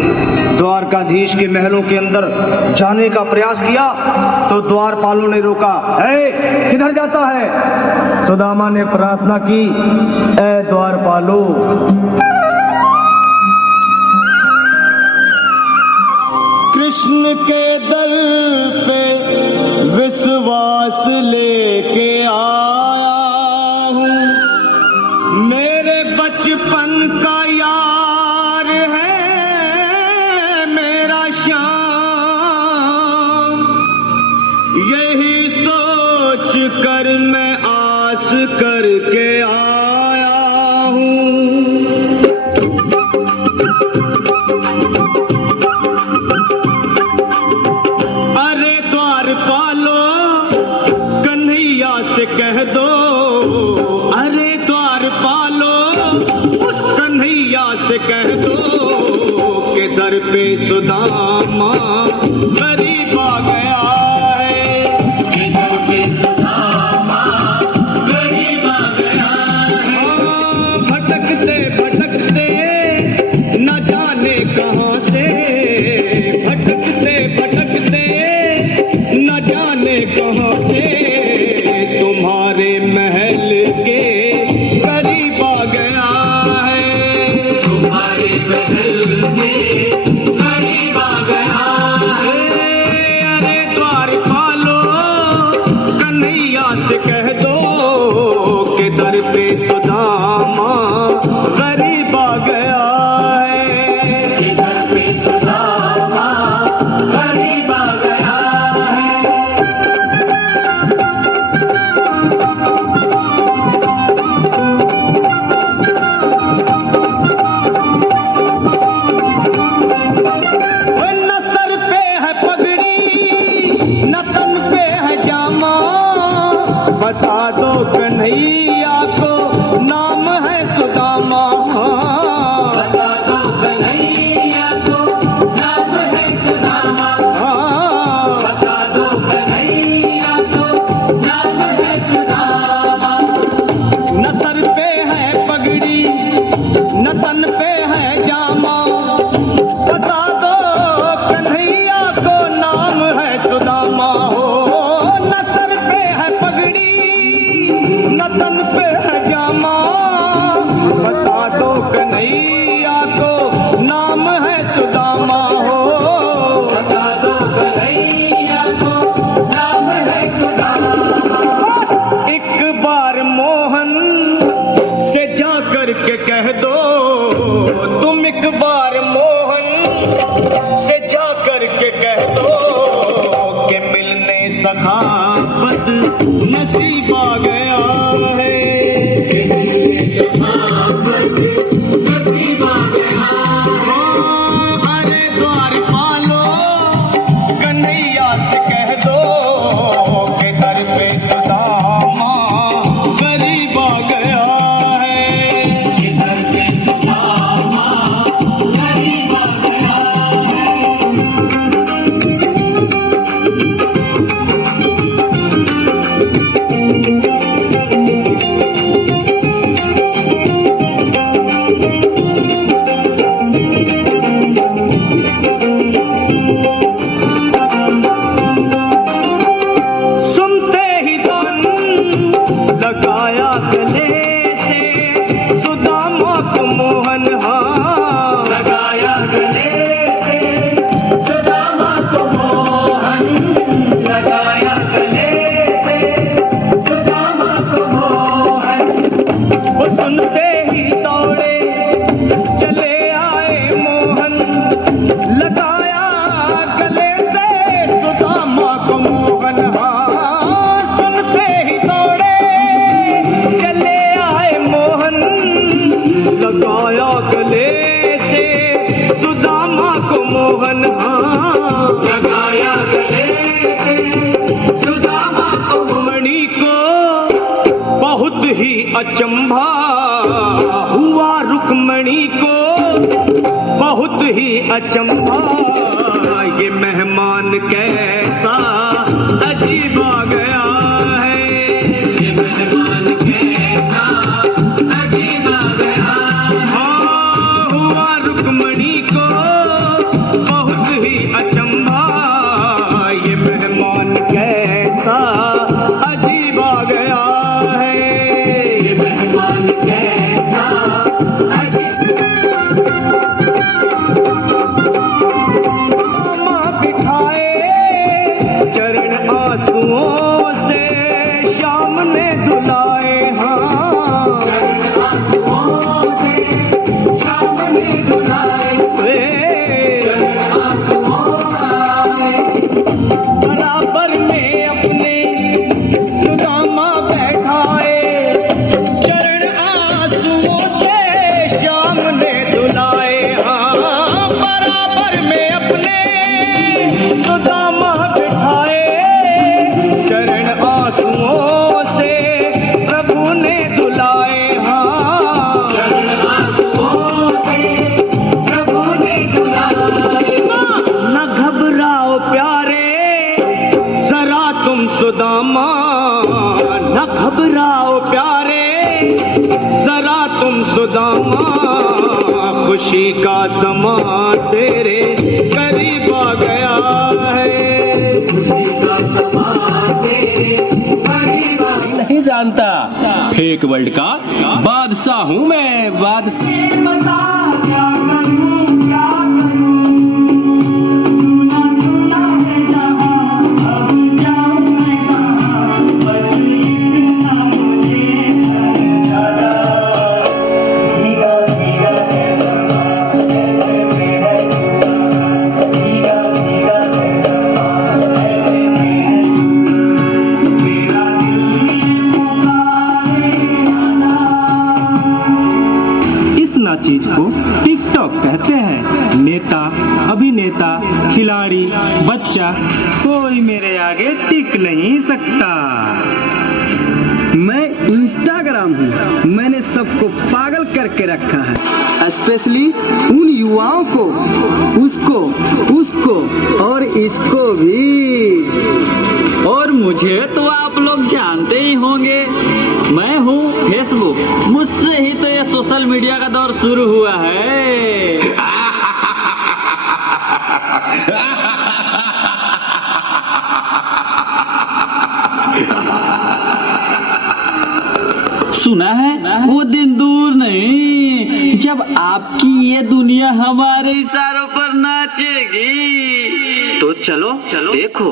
द्वारकाधीश के महलों के अंदर जाने का प्रयास किया तो द्वारपालों ने रोका। किधर जाता है? सुदामा ने प्रार्थना की, ऐ द्वारपालों, कृष्ण के दर पे विश्वास लेके आया हूँ। मेरे बचपन का यार है मेरा श्याम, यही सोच कर मैं आस करके आया हूँ। अरे द्वारपालो कन्हैया से कह दो, अरे द्वारपालो उस कन्हैया से कह दो कि दर पे सुदामा गरीब आ गया है, कि दर पे सुदामा गरीब आ गया है। भटकते भटकते न जाने कहाँ से, भटकते भटकते न जाने कहाँ से तुम्हारे महल के करीब आ गया है, तुम्हारे महल के करीब आ गया है। अरे द्वारपालो कन्हैया से कह दो कि दर पे सुदामा गरीब आ गया है, कि दर पे सुदामा गरीब आ गया है। न सर पे है पगड़ी न तन पे है जामा, बता दो कन्हैया को नाम है सुदामा, बता दो कन्हैया को नाम है सुदामा, बता दो कन्हैया को नाम है सुदामा। न सर पे है पगड़ी न तन पे है जामा, बता दो कन्हैया को नाम है सुदामा हो। न सर पे है पगड़ी न तन पे है जामा, बता दो कन्हैया को नाम है सुदामा हो, बता दो कन्हैया को नाम है सुदामा। एक बार मोहन से जा कर के कह दो, तुम एक बार मोहन से जा कर के कह दो कि मिलने सखावत नसीब आ गया है, कि मिलने सखावत नसीब आ गया है। अरे द्वारपालो कन्हैया से कह दो कि दर पे सुदामा गरीब आ गया है, कि दर पे सुदामा गरीब आ गया है। सुनते ही धन लगाया गले से सुदामा को मोहन, हाँ लगाया गले से सुदामा को मोहन, लगाया गले से सुदामा को मोहन। वो सुनते ही दौड़े चले आए मोहन, लगाया गले से सुदामा को मोहन, हाँ सुनते ही दौड़े चले आए मोहन, लगाया गले से सुदामा को मोहन, हाँ लगाया गले से सुदामा को। मणि को बहुत ही अचंभा हुआ, रुक्मणी को बहुत ही अचंभा, ये मेहमान कैसा में अपने सुदामा बिठाए, चरण आंसुओं से प्रभु ने धुलाए। हाँ, चरण आंसुओं से प्रभु ने धुलाए। न घबराओ प्यारे जरा तुम सुदामा, न घबराओ प्यारे जरा तुम सुदामा, खुशी का समा तेरे करीब आ गया है। खुशी का समा तेरे करीब आ गया। नहीं जानता फेक वर्ल्ड का बादशाह हूँ मैं, बादशाह। चीज को टिकटॉक कहते हैं। नेता, अभिनेता, खिलाड़ी, बच्चा, कोई मेरे आगे टिक नहीं सकता। मैं इंस्टाग्राम हूँ, मैंने सबको पागल करके रखा है, स्पेशली उन युवाओं को, उसको और इसको भी। और मुझे तो आप लोग जानते ही होंगे, मैं हूँ फेसबुक, मुझसे ही तो ये सोशल मीडिया का दौर शुरू हुआ है। सुना है वो दिन दूर नहीं जब आपकी ये दुनिया हमारे इशारों पर नाचेगी। तो चलो देखो।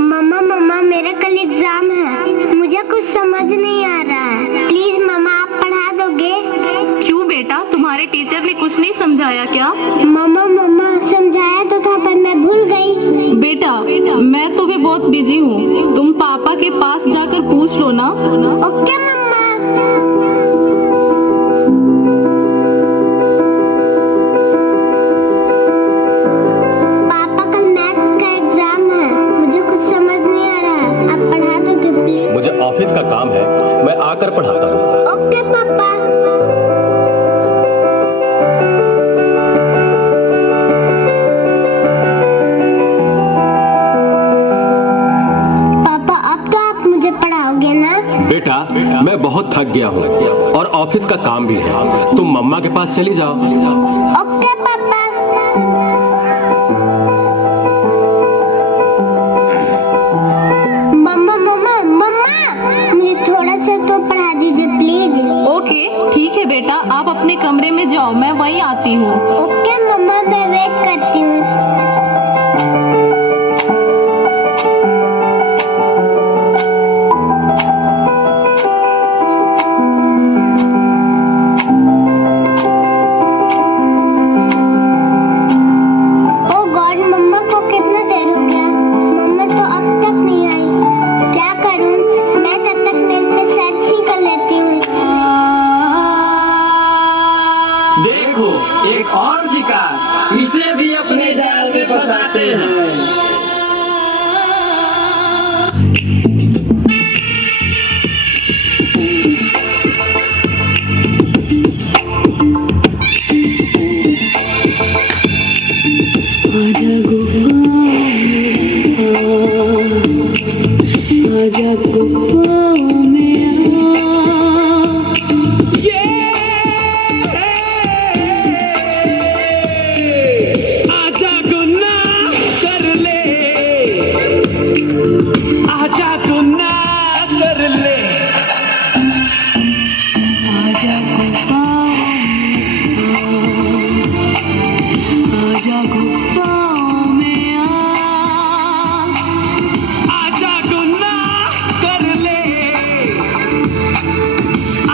मम्मा मेरा कल एग्जाम है, मुझे कुछ समझ नहीं आ रहा है, प्लीज मम्मा आप पढ़ा दोगे? क्यों बेटा, तुम्हारे टीचर ने कुछ नहीं समझाया क्या? मम्मा समझाया तो था पर मैं भूल गई। बेटा मैं तो भी बहुत बिजी हूँ, तुम पापा के पास जाकर पूछ लो ना। ओके मम्मा। पापा कल मैथ्स का एग्जाम है, मुझे कुछ समझ नहीं आ रहा है, आप पढ़ा दोगे प्लीज? मुझे ऑफिस का काम है, मैं आकर पढ़ाता हूँ। ओके पापा। बेटा मैं बहुत थक गया हूँ और ऑफिस का काम भी है, तुम मम्मा के पास चली जाओ। ओके पापा। मम्मा मुझे थोड़ा सा तो पढ़ा दीजिए प्लीज। ओके ठीक है बेटा, आप अपने कमरे में जाओ, मैं वहीं आती हूँ। ओके मम्मा, मैं वेट करती हूँ। इसे भी अपने जाल में फंसाते हैं। आजा गुफा में आजा गुनाह कर ले, आजा गुनाह कर ले, आजा गुफा आजा गुफा में आजा गुनाह कर ले,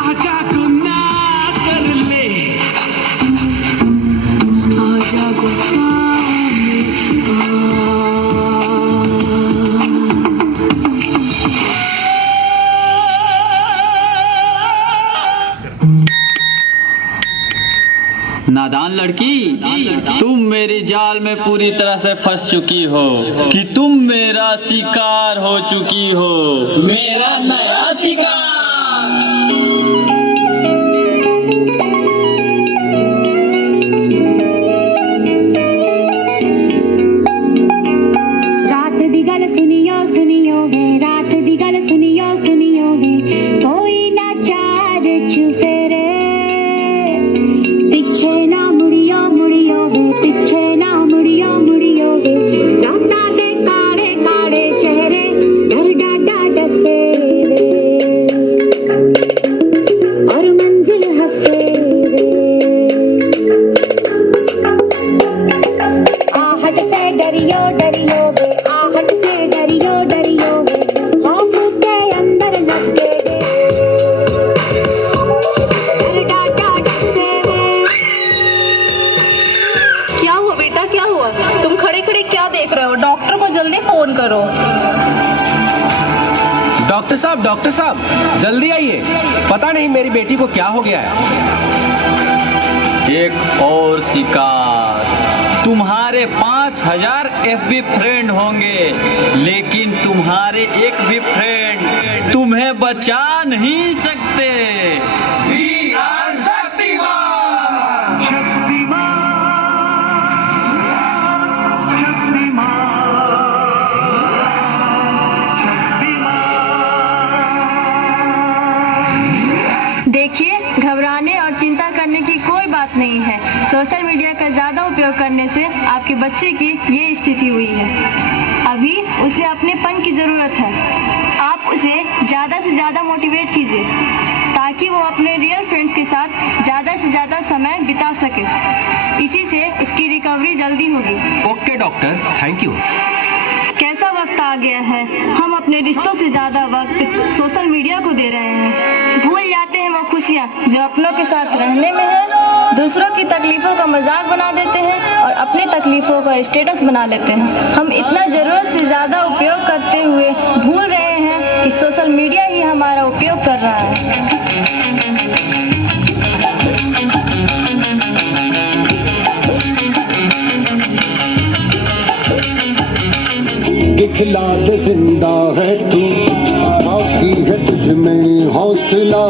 आजा गुनाह कर ले, आजा गुफा नादान लड़की, तुम मेरी जाल में पूरी तरह से फंस चुकी हो कि तुम मेरा शिकार हो चुकी हो, मेरा नया शिकार। रात दी गल सुनियो सुनियो वे, रात दी गल सुनियो सुनियो वे, कोई ना चार छुफेरे, पीछे ना मुड़ियो मुड़ियो वे, पीछे ना मुड़ियो मुड़ियो वे, राता दे काले काले चेहरे डर डाडा डसे वे, और मंजिल हंसे वे, आहट से डरियो डरियो वे, आहट से डरियो डरियो वे, खौफ के अंदर लगे वे, डर डाडा डसे वे। क्या हुआ बेटा, क्या हुआ? तुम खड़े खड़े क्या देख रहे हो? डॉक्टर को जल्दी फोन करो। डॉक्टर साहब जल्दी आइए, पता नहीं मेरी बेटी को क्या हो गया है। एक और शिकार। तुम्हारे 5000 FB फ्रेंड होंगे, लेकिन तुम्हारे एक भी फ्रेंड तुम्हें बचा नहीं सकते। We are Shaktimaan. देखिए, घबराने और चिंता करने की कोई बात नहीं है। सोशल मीडिया का ज़्यादा उपयोग करने से आपके बच्चे की ये स्थिति हुई है। अभी उसे अपनेपन की ज़रूरत है। आप उसे ज़्यादा से ज़्यादा मोटिवेट कीजिए ताकि वो अपने रियल फ्रेंड्स के साथ ज़्यादा से ज़्यादा समय बिता सके। इसी से उसकी रिकवरी जल्दी होगी। Okay doctor, thank you. कैसा वक्त आ गया है, हम अपने रिश्तों से ज़्यादा वक्त सोशल मीडिया को दे रहे हैं। भूल जाते हैं वो खुशियाँ जो अपनों के साथ रहने में है। दूसरों की तकलीफ़ों का मजाक बना देते हैं और अपनी तकलीफ़ों का स्टेटस बना लेते हैं। हम इतना ज़रूरत से ज़्यादा उपयोग करते हुए भूल रहे हैं कि सोशल मीडिया ही हमारा उपयोग कर रहा है। दिखला दे जिंदा है तू, बाकी है तुझ में हौसला,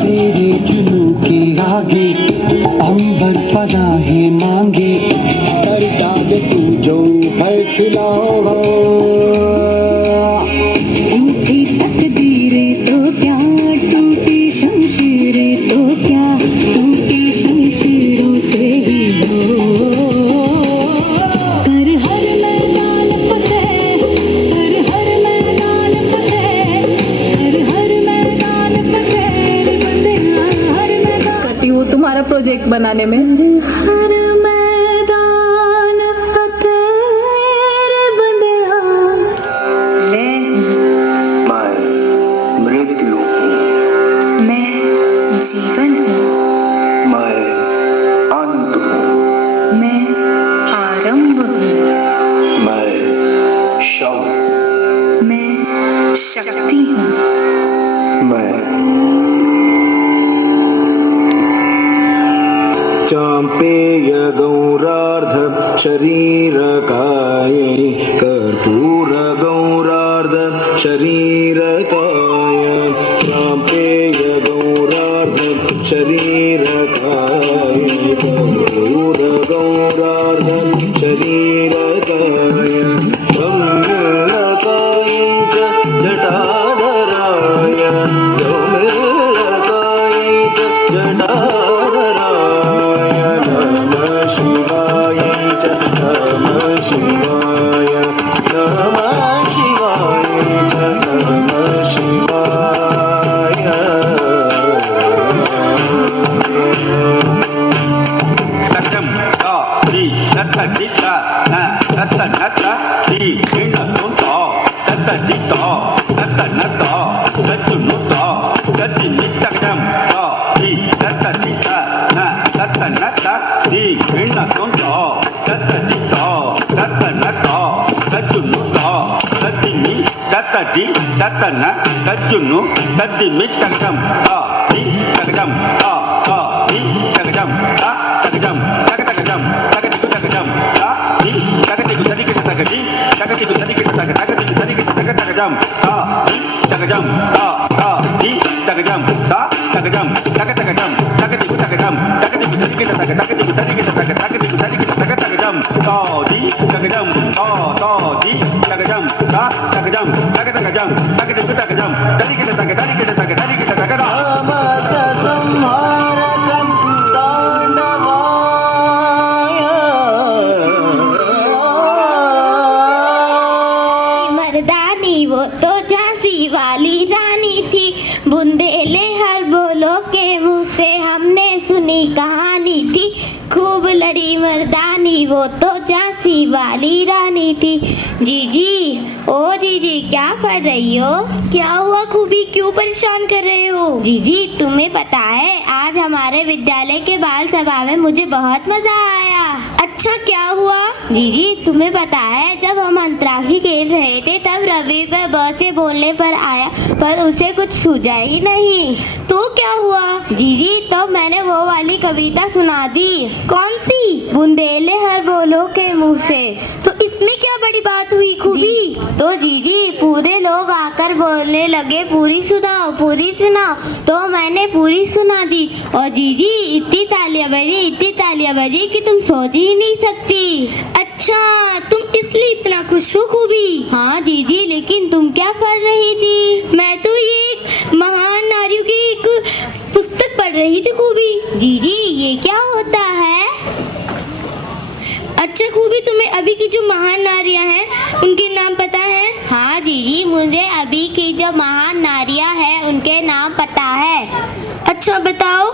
तेरे जुनू के आगे अंबर पनाहे मांगे, कर डाले तू जो फैसला। टूटी तकदीरें तो क्या, टूटी शमशीरें तो क्या, टूटी शमशीरों से ही हो। तुम्हारा प्रोजेक्ट बनाने में हर मैदान फतेह बंदिया। मैं मृत्यु हूँ, मैं जीवन हूँ, मैं अंत हूँ, मैं आरंभ हूँ, मैं शव, मैं शक्ति हूँ, मैं चाम्पेय गौरार्ध शरीरकायै, कर्पूर गौरार्ध शरीरकाय, चाम्पेय गौरार्ध शरीरकाय, कर्पूर गौरार्ध शरीरकाय, ब्रह्मकाय जटाधराय, ब्रह्मकाय जटाधराय, नमः शिवाय नमः शिवाय, नमः शिवाय नमः शिवाय। तत्तम ता दी तत्त दिता न तत्त नत्ता दी ऋण तुमता तत्त दिता तत्त नत्ता तत्तु नुता तत्ति नित्तकम ता दी तत्त दिता न तत्त नत्ता दी ऋण तुमता तत्त दिता तत्त नत्ता तत्तु नुता तत्ति नि तत्त दी तत्त न तत्तु नु तत्ति मित्तकम ता दी तकम ता दी मर्दानी वो तो झांसी वाली रानी थी, बुंदेले हर बोलो के मुंह से हमने सुनी कहानी थी। खूब लड़ी मर्दानी वो तो झांसी वाली रानी थी। जीजी, ओ जीजी क्या पढ़ रही हो? क्या हुआ खूबी, क्यों परेशान कर रहे हो? जीजी तुम्हें पता है आज हमारे विद्यालय के बाल सभा में मुझे बहुत मजा आया। अच्छा क्या हुआ? जीजी तुम्हें पता है जब हम अंतराक्षरी खेल रहे थे तब रवि पे ब से बोलने पर आया पर उसे कुछ सूझा ही नहीं। तो क्या हुआ? जीजी तो मैंने वो वाली कविता सुना दी। कौन सी? बुंदेले हर बोलो के मुंह से। तो इसमें क्या बड़ी बात हुई खूबी? तो जीजी पूरे लोग आकर बोलने लगे पूरी सुनाओ पूरी सुनाओ, तो मैंने पूरी सुना दी और जीजी इतनी तालियां बजी कि तुम सोच ही नहीं सकती। अच्छा तुम इसलिए इतना खुश हो खूबी? हाँ जीजी, लेकिन तुम क्या पढ़ रही थी? मैं तो ये एक महान नारियों की एक पुस्तक पढ़ रही थी खूबी। जीजी ये क्या होता है? अच्छा खूबी तुम्हें अभी की जो महान नारियां हैं उनके नाम पता है? हाँ जीजी मुझे अभी की जो महान नारियां हैं उनके नाम पता है। अच्छा बताओ।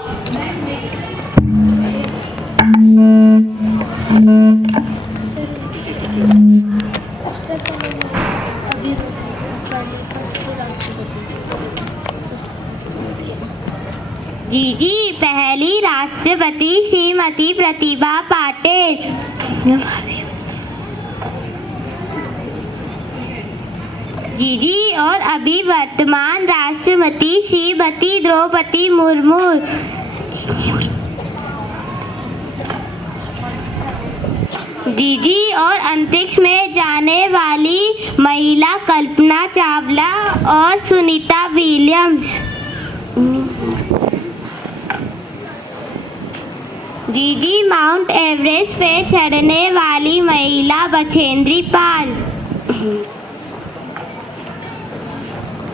जीजी पहली राष्ट्रपति श्रीमती प्रतिभा पाटिल। जीजी और अभी वर्तमान राष्ट्रपति श्रीमती द्रौपदी मुर्मू। जीजी और अंतरिक्ष में जाने वाली महिला कल्पना चावला और सुनीता विलियम्स। जीजी माउंट एवरेस्ट पे चढ़ने वाली महिला बछेंद्री पाल।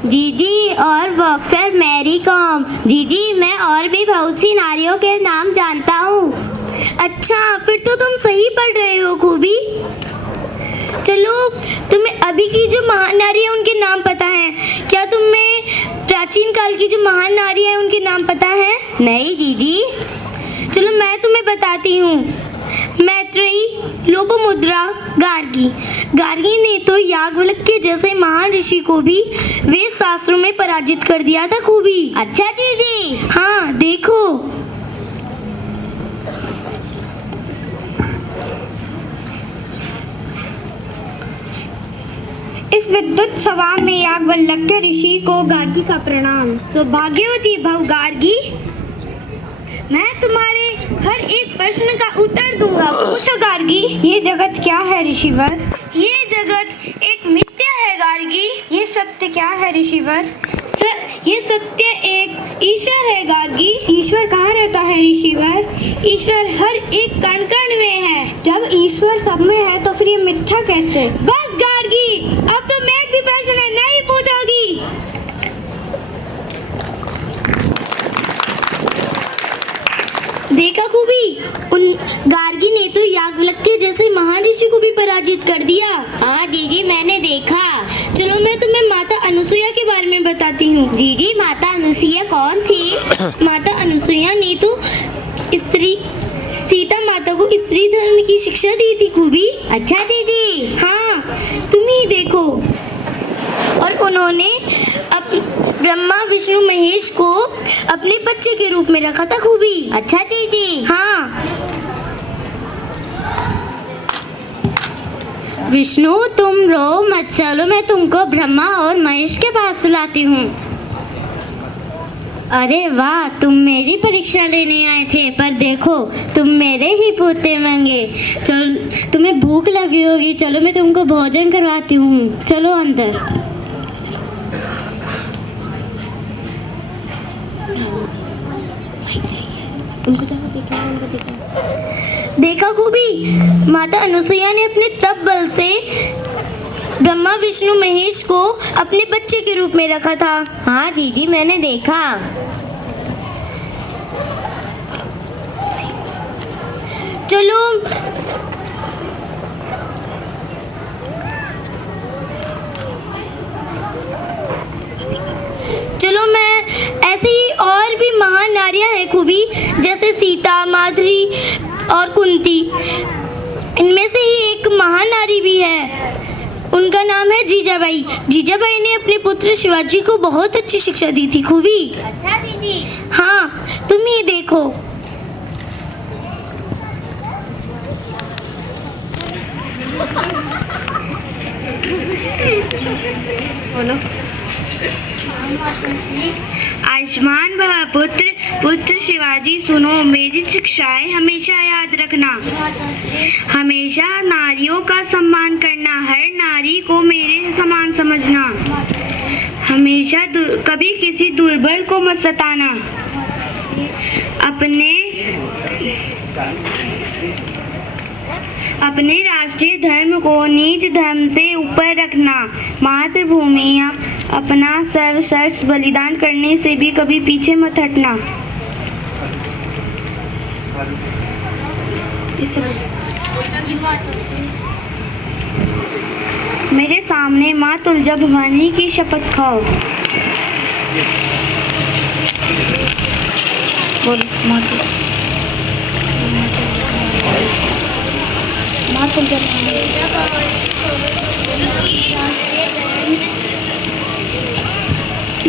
जीजी और बॉक्सर मैरी कॉम। जीजी मैं और भी बहुत सी नारियों के नाम जानता हूँ। अच्छा फिर तो तुम सही पढ़ रहे हो खूबी। चलो तुम्हें अभी की जो महान नारी है उनके नाम पता है? क्या तुम्हें प्राचीन काल की जो महान नारी है उनके नाम पता है? नहीं जीजी। चलो मैं तुम्हें बताती हूँ। मैत्रेयी, लोपामुद्रा, गार्गी। गार्गी ने तो याज्ञवल्क्य के जैसे महान ऋषि को भी वेद शास्त्रों में पराजित कर दिया था खूबी। अच्छा जीजी। हाँ देखो। इस विद्युत सभा में याज्ञवल्क्य ऋषि को गार्गी का प्रणाम। सौभाग्यवती भव गार्गी, मैं तुम्हारे हर एक प्रश्न का उत्तर दूंगा। पूछो गार्गी। ये जगत क्या है ऋषिवर? ये जगत एक मिथ्या है गार्गी। ये सत्य क्या है ऋषिवर? ये सत्य एक ईश्वर है गार्गी। ईश्वर कहाँ रहता है ऋषिवर? ईश्वर हर एक कण कण में है। जब ईश्वर सब में है तो फिर ये मिथ्या कैसे? बस गार्गी, अब तो मैं भी प्रश्न नहीं पूछोगी। देखा खूबी, उन गार्गी ने तो याज्ञवल्क्य जैसे महान ऋषि को भी पराजित कर दिया। हाँ जीजी मैंने देखा। चलो मैं तुम्हें माता अनुसुईया के बारे में बताती हूँ। जीजी माता अनुसुईया कौन थी? माता अनुसुईया ने तो सीता माता को स्त्री धर्म की शिक्षा दी थी खूबी। अच्छा दीदी। हाँ तुम ही देखो। और उन्होंने ब्रह्मा विष्णु महेश को अपने बच्चे के रूप में रखा था खूबी। अच्छा दीदी। हाँ। विष्णु तुम रो मत, चलो मैं तुमको ब्रह्मा और महेश के पास लाती हूँ। अरे वाह, तुम मेरी परीक्षा लेने आए थे, पर देखो तुम मेरे ही पोते मंगे। चलो तुम्हें भूख लगी होगी, चलो मैं तुमको भोजन करवाती हूँ। चलो अंदर। उनको जाओ देखा, उनको देखा। देखा खूबी, माता अनुसुईया ने अपने तप बल से ब्रह्मा विष्णु महेश को अपने बच्चे के रूप में रखा था। हाँ दीदी मैंने देखा। चलो मैं ऐसे ही और भी महान नारियां हैं खूबी, जैसे सीता, माधुरी और कुंती। इनमें से ही एक महान नारी भी है, उनका नाम है जीजाबाई। जीजाबाई ने अपने पुत्र शिवाजी को बहुत अच्छी शिक्षा दी थी खूबी। अच्छा दीदी। हाँ तुम ही देखो। बोलो। आयुष्मान भव पुत्र, पुत्र शिवाजी सुनो मेरी शिक्षाएं हमेशा याद रखना। हमेशा नारियों का सम्मान करना, हर नारी को मेरे समान समझना। हमेशा कभी किसी दुर्बल को मत सताना। अपने राष्ट्रीय धर्म को नीच धर्म से ऊपर रखना। मातृभूमि अपना सर्वश्रेष्ठ बलिदान करने से भी कभी पीछे मत हटना। मेरे सामने माँ तुलजा भवानी की शपथ खाओ। बोल माँ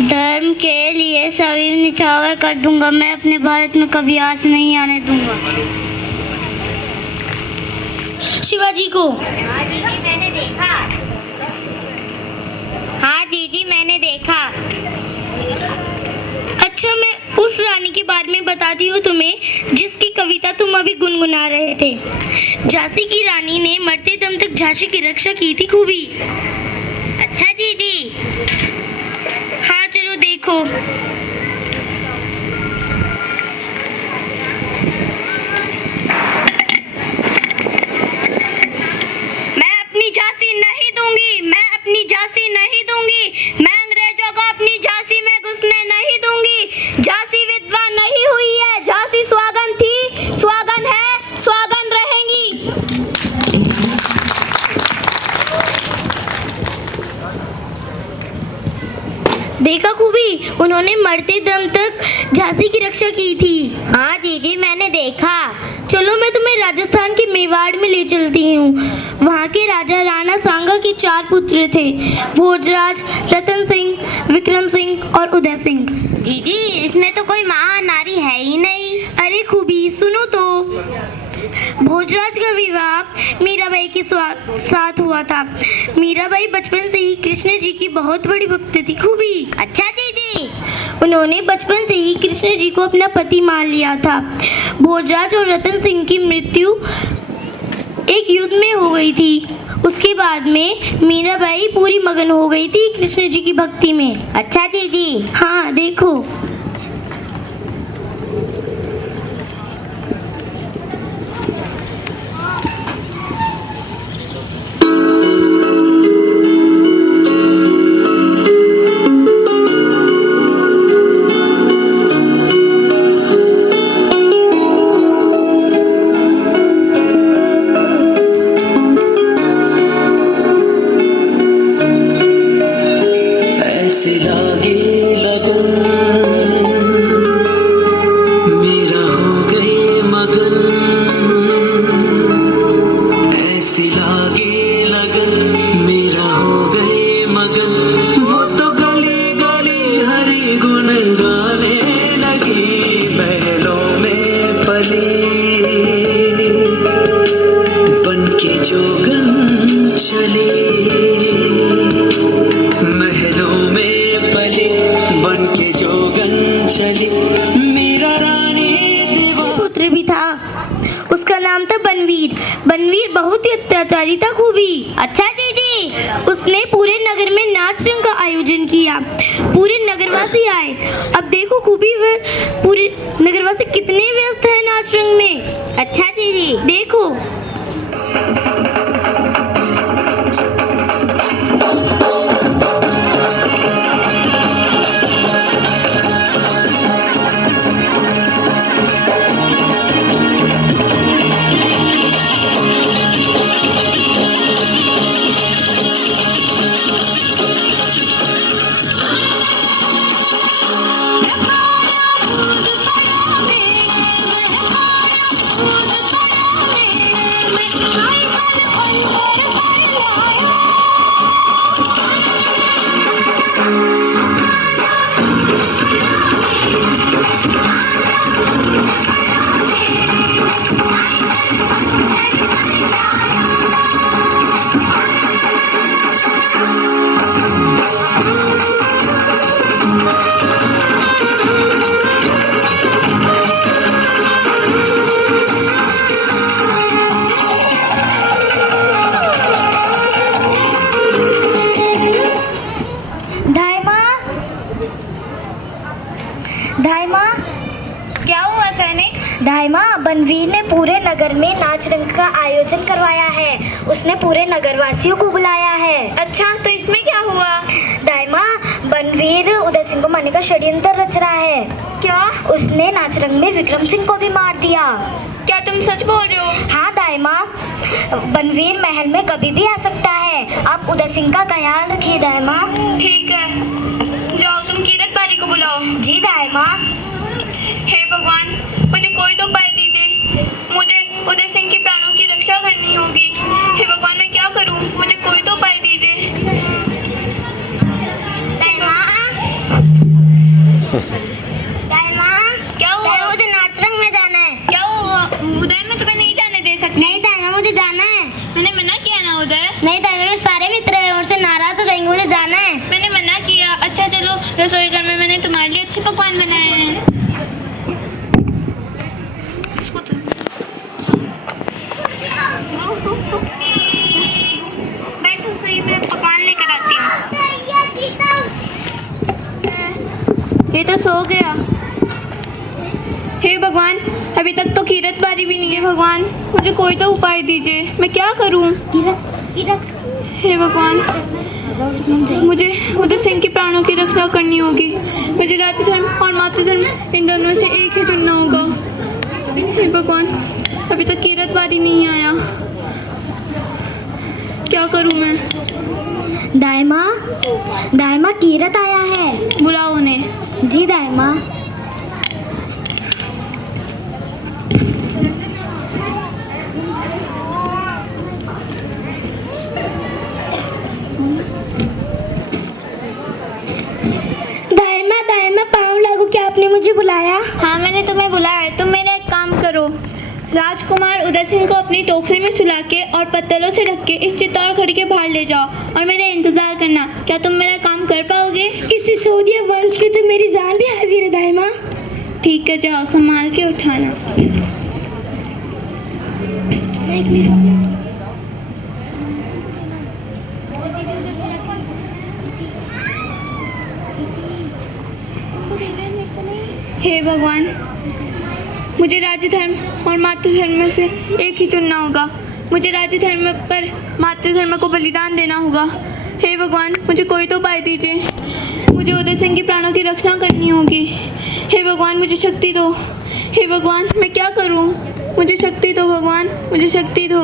धर्म के लिए सभी निछावर कर दूंगा। मैं अपने भारत में कभी आस नहीं आने दूंगा। शिवाजी को। हाँ दीदी मैंने देखा। हाँ दीदी मैंने देखा। अच्छा मैं उस रानी के बारे में बताती हूँ तुम्हें, जिसकी कविता तुम अभी गुनगुना रहे थे। झांसी की रानी ने मरते दम तक झांसी की रक्षा की थी खूबी। अच्छा दीदी। हाँ चलो देखो। मैं अपनी झांसी नहीं दूंगी, मैं अपनी झांसी नहीं दूंगी। मैं अंग्रेजों को अपनी झांसी में घुसने नहीं दूंगी। झांसी विधवा नहीं हुई है, झांसी स्वागन थी, स्वागन है, स्वागन रहेंगी। देखा खूबी, उन्होंने मरते दम तक झांसी की रक्षा की थी। हाँ दीदी मैंने देखा। चलो मैं तुम्हें राजस्थान के मेवाड़ में ले चलती हूँ। वहाँ के राजा राणा सांगा के 4 पुत्र थे, भोजराज, रतन सिंह, विक्रम सिंह और उदय सिंह। दीदी इसमें तो कोई महान नारी है ही नहीं। अरे खूबी सुनो तो। भोजराज का विवाह मीराबाई के साथ हुआ था। मीराबाई बचपन से ही कृष्ण जी की बहुत बड़ी भक्त थी खूबी। अच्छा दीदी। उन्होंने बचपन से ही कृष्ण जी को अपना पति मान लिया था। भोजराज और रतन सिंह की मृत्यु एक युद्ध में हो गई थी। उसके बाद में मीराबाई पूरी मगन हो गई थी कृष्ण जी की भक्ति में। अच्छा दीदी। हाँ देखो। पुत्र भी था, उसका नाम था बनवीर। बनवीर बहुत ही अत्याचारी था खूबी। अच्छा दीदी। उसने पूरे नगर में नाच रंग का आयोजन किया। पूरे नगरवासी आए। अब देखो खूबी पूरे नगरवासी कितने व्यस्त हैं नाच रंग में। अच्छा दीदी देखो। बनवीर ने पूरे नगर में नाच रंग का आयोजन करवाया है। उसने पूरे नगरवासियों को बुलाया है। अच्छा तो इसमें क्या हुआ? दाइमा, बनवीर उदय सिंह को मारने का षड्यंत्र रच रहा है। क्या? उसने नाच रंग में विक्रम सिंह को भी मार दिया। क्या तुम सच बोल रहे हो? हाँ दाइमा, बनवीर महल में कभी भी आ सकता है। आप उदय सिंह का ख्याल रखिए दाइमा। ठीक है, जाओ तुम कीरत बारी को बुलाओ। जी दाइमा। हे भगवान, मुझे कोई तो उपाय दीजिए। मुझे उदय सिंह के प्राणों की रक्षा करनी होगी। हे भगवान, मैं क्या करूं? मुझे कोई तो उपाय दीजिए। क्या हुआ? मुझे नाच रंग में जाना है। क्या हुआ? उदय मैं तुम्हें नहीं जाने दे सकती। नहीं दाइमा, मुझे जाना है। मैंने मना किया ना उदय। नहीं दाइमा, मेरे सारे मित्र हैं और से नाराज हो जाएंगे। मुझे जाना है। मैंने मना किया। अच्छा चलो, रसोई घर में मैंने तुम्हारे लिए अच्छे पकवान बनाए हैं। ये तो सो गया। हे भगवान, अभी तक तो कीरत बारी भी नहीं है। भगवान, मुझे कोई तो उपाय दीजिए। मैं क्या करूं? हे भगवान, मुझे उदय सिंह के प्राणों की रक्षा करनी होगी। मुझे राज्य धर्म और मातृ धर्म इन दोनों में से एक ही चुनना होगा। हे भगवान, अभी तक कीरत बारी नहीं आया। क्या करूं मैं? दाइमा, दाइमा कीरत आया है। बुलाओ उन्हें। जी दाइमा। दाइमा, दाइमा पाँव लागू, क्या आपने मुझे बुलाया? हाँ मैंने तुम्हें बुलाया है। तुम मेरा एक काम करो, राजकुमार उदय सिंह को अपनी टोकरी में सुला के और पत्तलों से ढक के इस चित्तौड़ खड़ी के बाहर ले जाओ और मेरा इंतजार करना। क्या तुम मेरा काम कर पाओगे? इस सिसोदिया वंश की तो मेरी जान भी हाजिर है दाइमा। ठीक है, जाओ, संभाल के उठाना। हे भगवान, मुझे राज्य धर्म और मातृ धर्म में से एक ही चुनना होगा। मुझे राज्य धर्म पर मातृ धर्म को बलिदान देना होगा। हे भगवान, मुझे कोई तो उपाय दीजिए। मुझे उदय सिंह के प्राणों की रक्षा करनी होगी। हे भगवान, मुझे शक्ति दो। हे भगवान, मैं क्या करूं? मुझे शक्ति दो भगवान, मुझे शक्ति दो।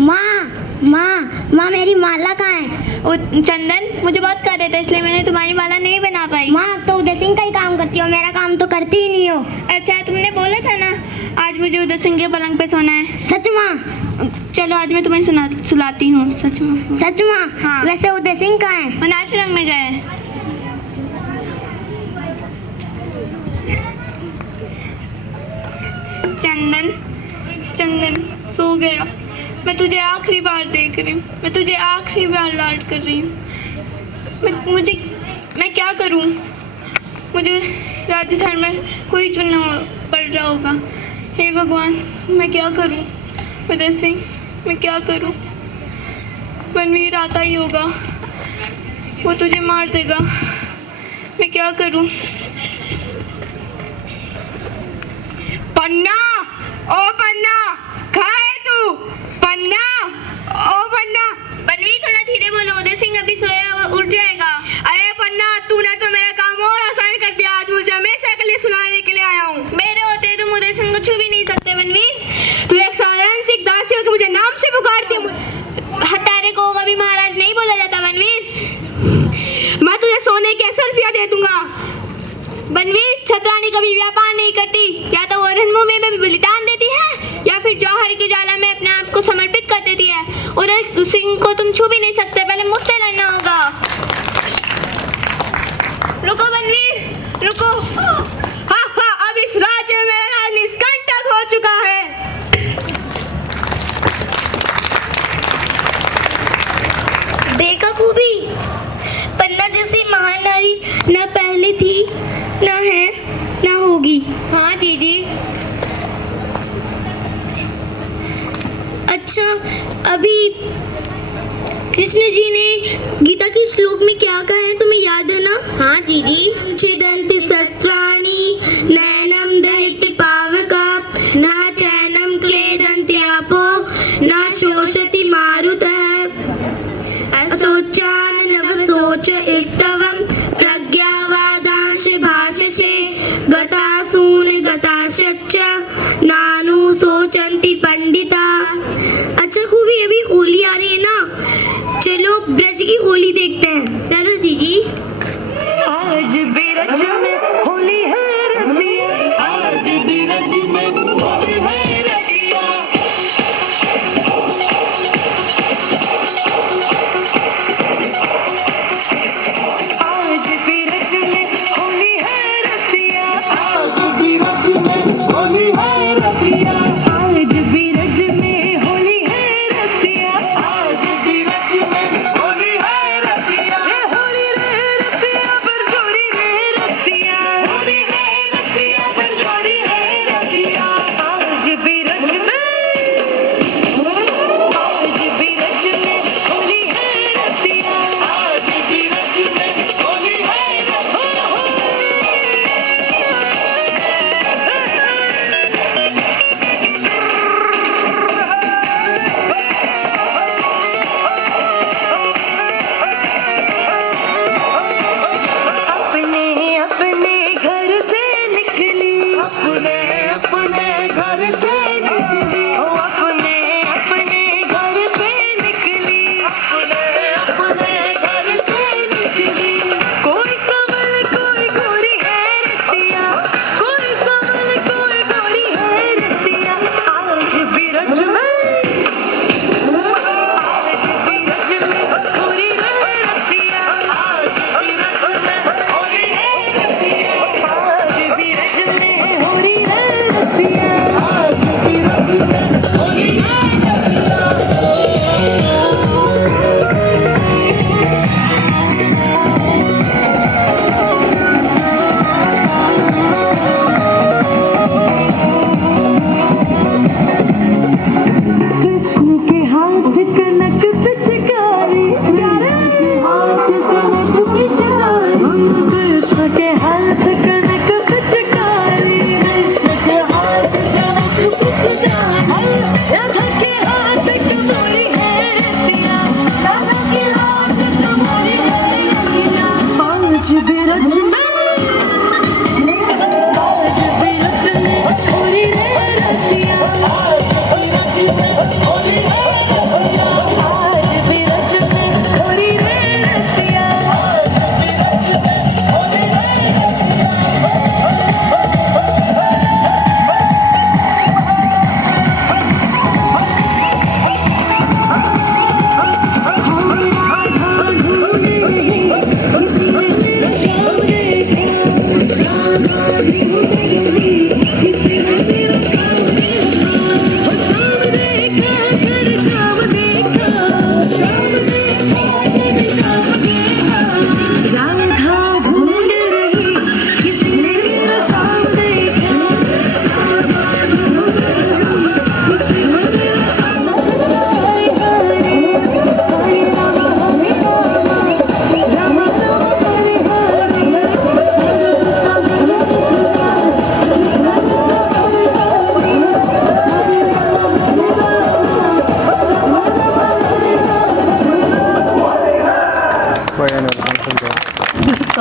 माँ, माँ, माँ मेरी माला कहाँ है? चंदन, मुझे बहुत कार्य था इसलिए मैंने तुम्हारी माला नहीं बना पाई। माँ, अब तो उदय सिंह का ही काम करती हो, मेरा काम तो करती ही नहीं हो। अच्छा, तुमने बोला था ना आज मुझे उदय सिंह के पलंग पे सोना है। सच माँ? चलो आज मैं तुम्हें सुलाती हूँ। सच माँ? सच माँ? हाँ। वैसे उदय सिंह कहाँ है? वो नाच रंग में गए। चंदन, चंदन सो गया। मैं तुझे आखिरी बार देख रही हूँ। मैं तुझे आखिरी बार लाड कर रही हूँ। मैं क्या करूँ? मुझे राज्य धर्म में कोई चुनना पड़ रहा होगा। हे भगवान, मैं क्या करूँ? उदय सिंह, मैं क्या करूँ? मनवीर आता ही होगा, वो तुझे मार देगा। मैं क्या करूं? पन्ना, ओ पन्ना, कहाँ है तू? पन्ना, ओ पन्ना। बनवीर थोड़ा धीरे बोलो, उदय सिंह अभी सोया हुआ, उठ जाएगा। अरे पन्ना, तूने तो मेरा काम और आसान कर दिया। आज मुझे हमेशा के लिए सुनाने के लिए आया हूँ। मेरे होते तुम उदय सिंह को छू भी नहीं सकते बनवीर। तू एक साधारण सिख दासी हो के मुझे नाम से पुकारती है। हत्यारे को कभी महाराज नहीं बोला जाता बनवीर। मैं तुझे सोने के 10 रुपया दे दूंगा। बनवीर, छतरानी कभी व्यापार नहीं करती, या तो वो रणभूमि में भी बलिदान देती है या फिर जौहर की ज्वाला में अपने आप को समर्पित कर देती है। उदय सिंह को तुम छू भी नहीं सकते, पहले मुझसे लड़ना होगा। रुको बनवीर, रुको। हाँ हाँ, अब इस राज्य में मेरा राज निष्कंटक हो चुका है। देखा खूबी, पन्ना जैसी महान नारी न पहले थी, न है, न होगी। हाँ दीदी। अच्छा, अभी कृष्ण जी ने गीता के श्लोक में क्या कहा है, तुम्हें याद है ना? हाँ दीदी। छिदन्ति शस्त्राणि नैनम दहति पावका न चैनम क्लेदन्ति आपो न शोषति मारुतः असोचान नवसोच स्तवम प्रज्ञावादांश भाषसे गतासून गताशच्च नानु सोचन्ति पंडिता। अच्छा खूबी, अभी होली आ रही है ना, चलो ब्रज की होली देखते हैं। चलो दीदी। आज बिरज में होली है रसिया, आज बिरज में होली है रसिया। आज बिरज में होली है रसिया, आज बिरज में होली है रसिया। आज बिरज में होली है रसिया, आज बिरज में होली है रसिया। होली रे रसिया, बरसोली रे रसिया।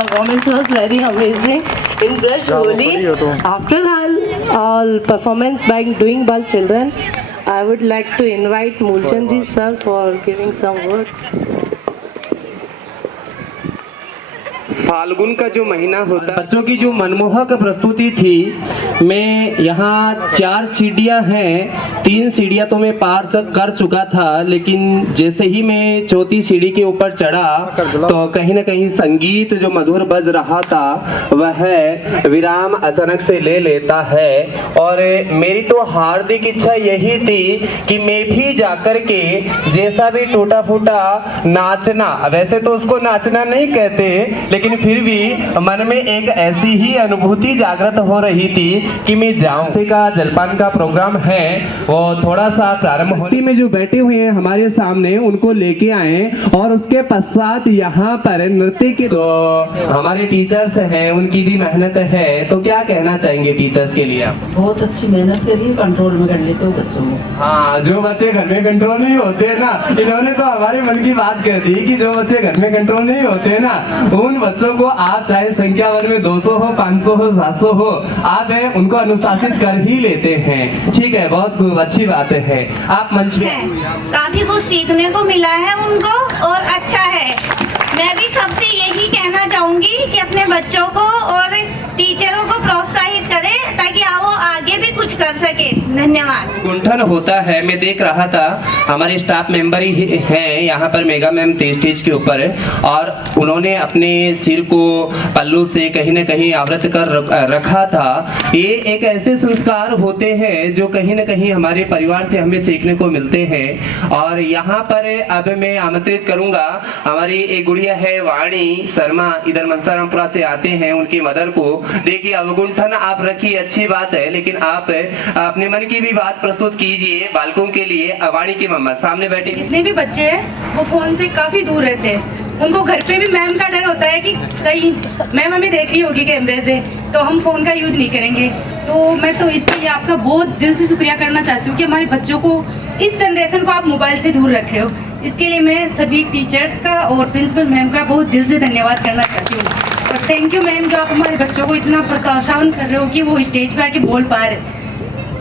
performance was very amazing. In Brush Holi, after all performance by doing by children, I would like to invite Mulchand ji sir for giving some words. Phalgun का जो महीना होता है, बच्चों की जो मनमोहक प्रस्तुति थी, मैं यहाँ 4 सीढ़ियाँ हैं, 3 सीढ़ियाँ तो मैं पार कर चुका था, लेकिन जैसे ही मैं चौथी सीढ़ी के ऊपर चढ़ा तो कहीं ना कहीं संगीत जो मधुर बज रहा था वह विराम अचानक से ले लेता है। और मेरी तो हार्दिक इच्छा यही थी कि मैं भी जाकर के जैसा भी टूटा फूटा नाचना, वैसे तो उसको नाचना नहीं कहते, लेकिन फिर भी मन में एक ऐसी ही अनुभूति जागृत हो रही थी कि मैं जाऊं। का जलपान का प्रोग्राम है वो थोड़ा सा प्रारंभ होने में जो बैठे हुए हैं हमारे सामने उनको लेके आए और उसके पश्चात यहाँ पर नृत्य के तो हमारे टीचर्स हैं, उनकी भी मेहनत है, तो क्या कहना चाहेंगे टीचर्स के लिए? बहुत अच्छी मेहनत करी, कंट्रोल में कर लेते हो बच्चों को। हाँ, जो बच्चे घर में कंट्रोल नहीं होते हैं ना, इन्होंने तो हमारे मन की बात कह दी कि जो बच्चे घर में कंट्रोल नहीं होते हैं ना, उन बच्चों को आप चाहे संख्या वर्ग में 200 हो, 500 हो, 700 हो, आप उनको अनुशासित कर ही लेते हैं। ठीक है, बहुत अच्छी बात है। आप मंच पे काफी कुछ सीखने को मिला है उनको और अच्छा है। मैं भी सबसे यही कहना चाहूंगी कि अपने बच्चों को और टीचरों को प्रोत्साहित करें ताकि वो आगे भी कुछ कर सके। धन्यवाद। गुंठन होता है, मैं देख रहा था हमारे स्टाफ मेंबर ही हैं यहाँ पर, मेगा मैम थे स्टेज के ऊपर और उन्होंने अपने सिर को पल्लू से कहीं न कहीं आवृत कर रखा था। ये एक ऐसे संस्कार होते हैं जो कहीं न कहीं हमारे परिवार से हमें सीखने को मिलते हैं। और यहाँ पर अब मैं आमंत्रित करूँगा हमारी एक गुड़िया है वाणी शर्मा, इधर मनसारामपुरा से आते हैं, उनकी मदर को। देखिए, अवगुंठन आप रखिए, अच्छी बात है, लेकिन आप अपने मन की भी बात प्रस्तुत कीजिए बालकों के लिए। वाणी की मम्मा सामने बैठे। जितने भी बच्चे हैं वो फोन से काफी दूर रहते हैं, उनको घर पे भी मैम का डर होता है कि कहीं मैम हमें देख रही होगी कैमरे से, तो हम फोन का यूज नहीं करेंगे। तो मैं तो इसलिए आपका बहुत दिल से शुक्रिया करना चाहती हूँ कि हमारे बच्चों को, इस जनरेशन को आप मोबाइल से दूर रख रहे हो। इसके लिए मैं सभी टीचर्स का और प्रिंसिपल मैम का बहुत दिल से धन्यवाद करना चाहती हूँ। और थैंक यू मैम जो आप हमारे बच्चों को इतना प्रोत्साहन कर रहे हो कि वो स्टेज पे आके बोल पा रहे।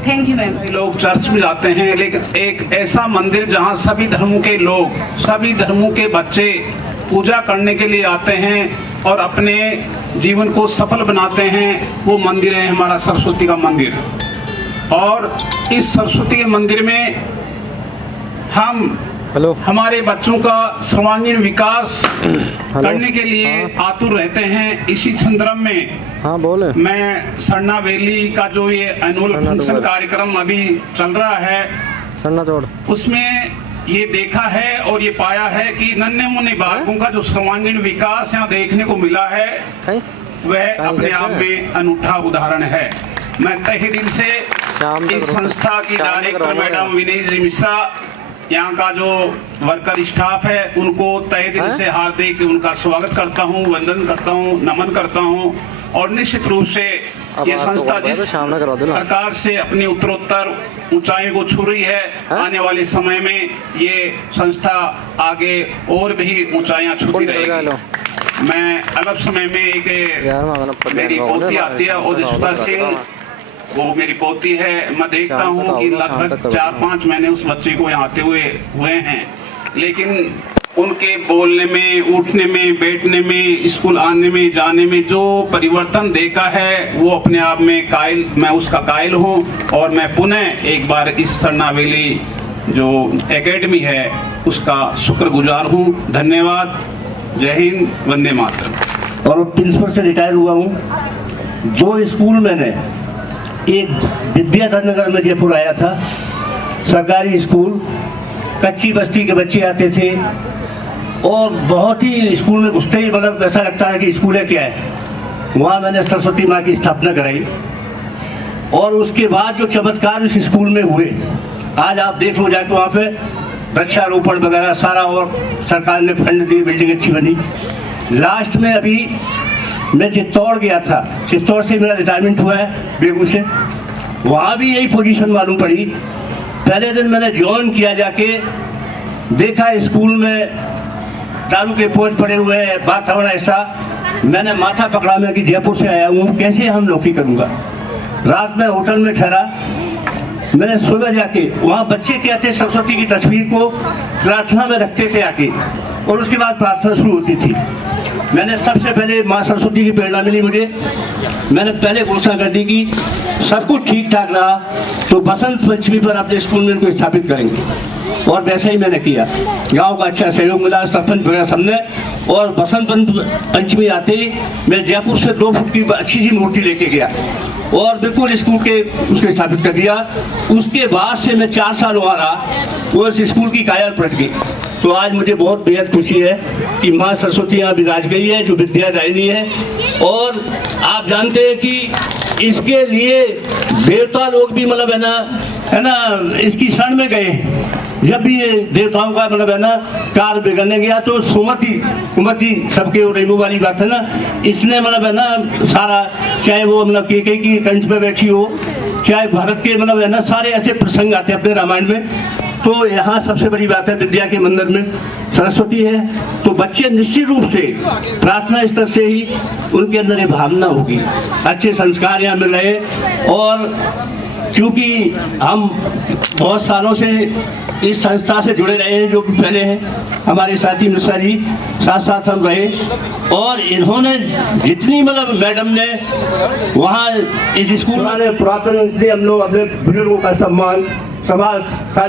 Thank you ma'am. लोग चर्च में जाते हैं, लेकिन एक ऐसा मंदिर जहाँ सभी धर्मों के लोग, सभी धर्मों के बच्चे पूजा करने के लिए आते हैं और अपने जीवन को सफल बनाते हैं, वो मंदिर है हमारा सरस्वती का मंदिर। और इस सरस्वती के मंदिर में हम हमारे बच्चों का सर्वांगीण विकास करने के लिए आतुर रहते हैं। इसी संदर्भ में मैं सरना वैली का जो ये एनुअल फंक्शन कार्यक्रम अभी चल रहा है, उसमें ये देखा है और ये पाया है कि नन्हे मुन्ने बालकों का जो सर्वांगीण विकास यहाँ देखने को मिला है वह अपने आप में अनूठा उदाहरण है। मैं तहे दिल से इस संस्था की डायरेक्टर मैडम विनय जी मिश्रा, यहाँ का जो वर्कर स्टाफ है, उनको तहे दिल से हार्दिक उनका स्वागत करता हूँ, वंदन करता हूँ, नमन करता हूँ। और निश्चित रूप से ये संस्था जिस प्रकार से अपनी उत्तरोत्तर ऊंचाई को छू रही है, आने वाले समय में ये संस्था आगे और भी ऊंचाइयां छूती रहेगी। मैं अल्प समय में एक मेरी पोती आती है ओजस्विता सिंह, वो मेरी पोती है। मैं देखता हूँ कि लगभग 4-5 महीने उस बच्चे को यहाँ आते हुए हैं, लेकिन उनके बोलने में, उठने में, बैठने में, स्कूल आने में, जाने में जो परिवर्तन देखा है वो अपने आप में मैं उसका कायल हूँ। और मैं पुनः एक बार इस सरना वैली जो एकेडमी है उसका शुक्रगुजार हूँ। धन्यवाद। जय हिंद, वंदे मातरम। और प्रिंसिपल से रिटायर हुआ हूँ। 2 स्कूल मैंने, एक विद्याधर नगर में जयपुर आया था, सरकारी स्कूल, कच्ची बस्ती के बच्चे आते थे और बहुत ही स्कूल में घुसते ही मतलब ऐसा लगता है कि स्कूल है क्या है। वहाँ मैंने सरस्वती माँ की स्थापना कराई और उसके बाद जो चमत्कार इस स्कूल में हुए, आज आप देख लो जाके वहाँ पे वृक्षारोपण वगैरह सारा, और सरकार ने फंड दिए, बिल्डिंग अच्छी बनी। लास्ट में अभी मैं चित्तौड़ गया था, चित्तौड़ से मेरा रिटायरमेंट हुआ है बेगू से, वहाँ भी यही पोजीशन मालूम पड़ी। पहले दिन मैंने ज्वाइन किया, जाके देखा स्कूल में दारू के पोज पड़े हुए हैं, वातावरण ऐसा, मैंने माथा पकड़ा, मैं कि जयपुर से आया हूँ, कैसे हम नौकरी करूँगा। रात में होटल में ठहरा, मैंने सुबह जाके वहाँ बच्चे क्या थे, सरस्वती की तस्वीर को प्रार्थना में रखते थे आके, और उसके बाद प्रार्थना शुरू होती थी। मैंने सबसे पहले माँ सरस्वती की प्रेरणा मिली मुझे, मैंने पहले घोषणा कर दी कि सब कुछ ठीक ठाक रहा तो बसंत पंचमी पर अपने स्कूल में इनको स्थापित करेंगे, और वैसा ही मैंने किया। गांव का अच्छा सहयोग मिला, सरपंच वगैरह सबने, और बसंत पंचमी आते ही मैं जयपुर से 2 फुट की अच्छी सी मूर्ति लेके गया और बिल्कुल स्कूल के उसको स्थापित कर दिया। उसके बाद से मैं 4 साल वहाँ रहा, वो इस स्कूल की काया पलट गई। तो आज मुझे बहुत बेहद खुशी है कि माँ सरस्वती यहाँ विराज गई है, जो विद्यादायिनी है। और आप जानते हैं कि इसके लिए देवता लोग भी मतलब है ना इसकी शरण में गए। जब भी ये देवताओं का मतलब है ना कार्य बिगड़ने गया तो सुमति सबके रेमू वाली बात है ना, इसने मतलब है ना सारा, चाहे वो मतलब केकई की कंठ पे बैठी हो, चाहे भारत के मतलब है ना सारे ऐसे प्रसंग आते हैं अपने रामायण में। तो यहाँ सबसे बड़ी बात है विद्या के मंदिर में सरस्वती है, तो बच्चे निश्चित रूप से प्रार्थना स्तर से ही उनके अंदर ये भावना होगी, अच्छे संस्कार यहाँ मिल रहे। और क्योंकि हम बहुत सालों से इस संस्था से जुड़े रहे हैं, जो पहले हैं हमारे साथी मिश्रा जी, साथ साथ हम रहे, और इन्होंने जितनी मतलब मैडम ने वहाँ इस स्कूल में पुरातन से हम लोग अपने बुजुर्गों का सम्मान, समाज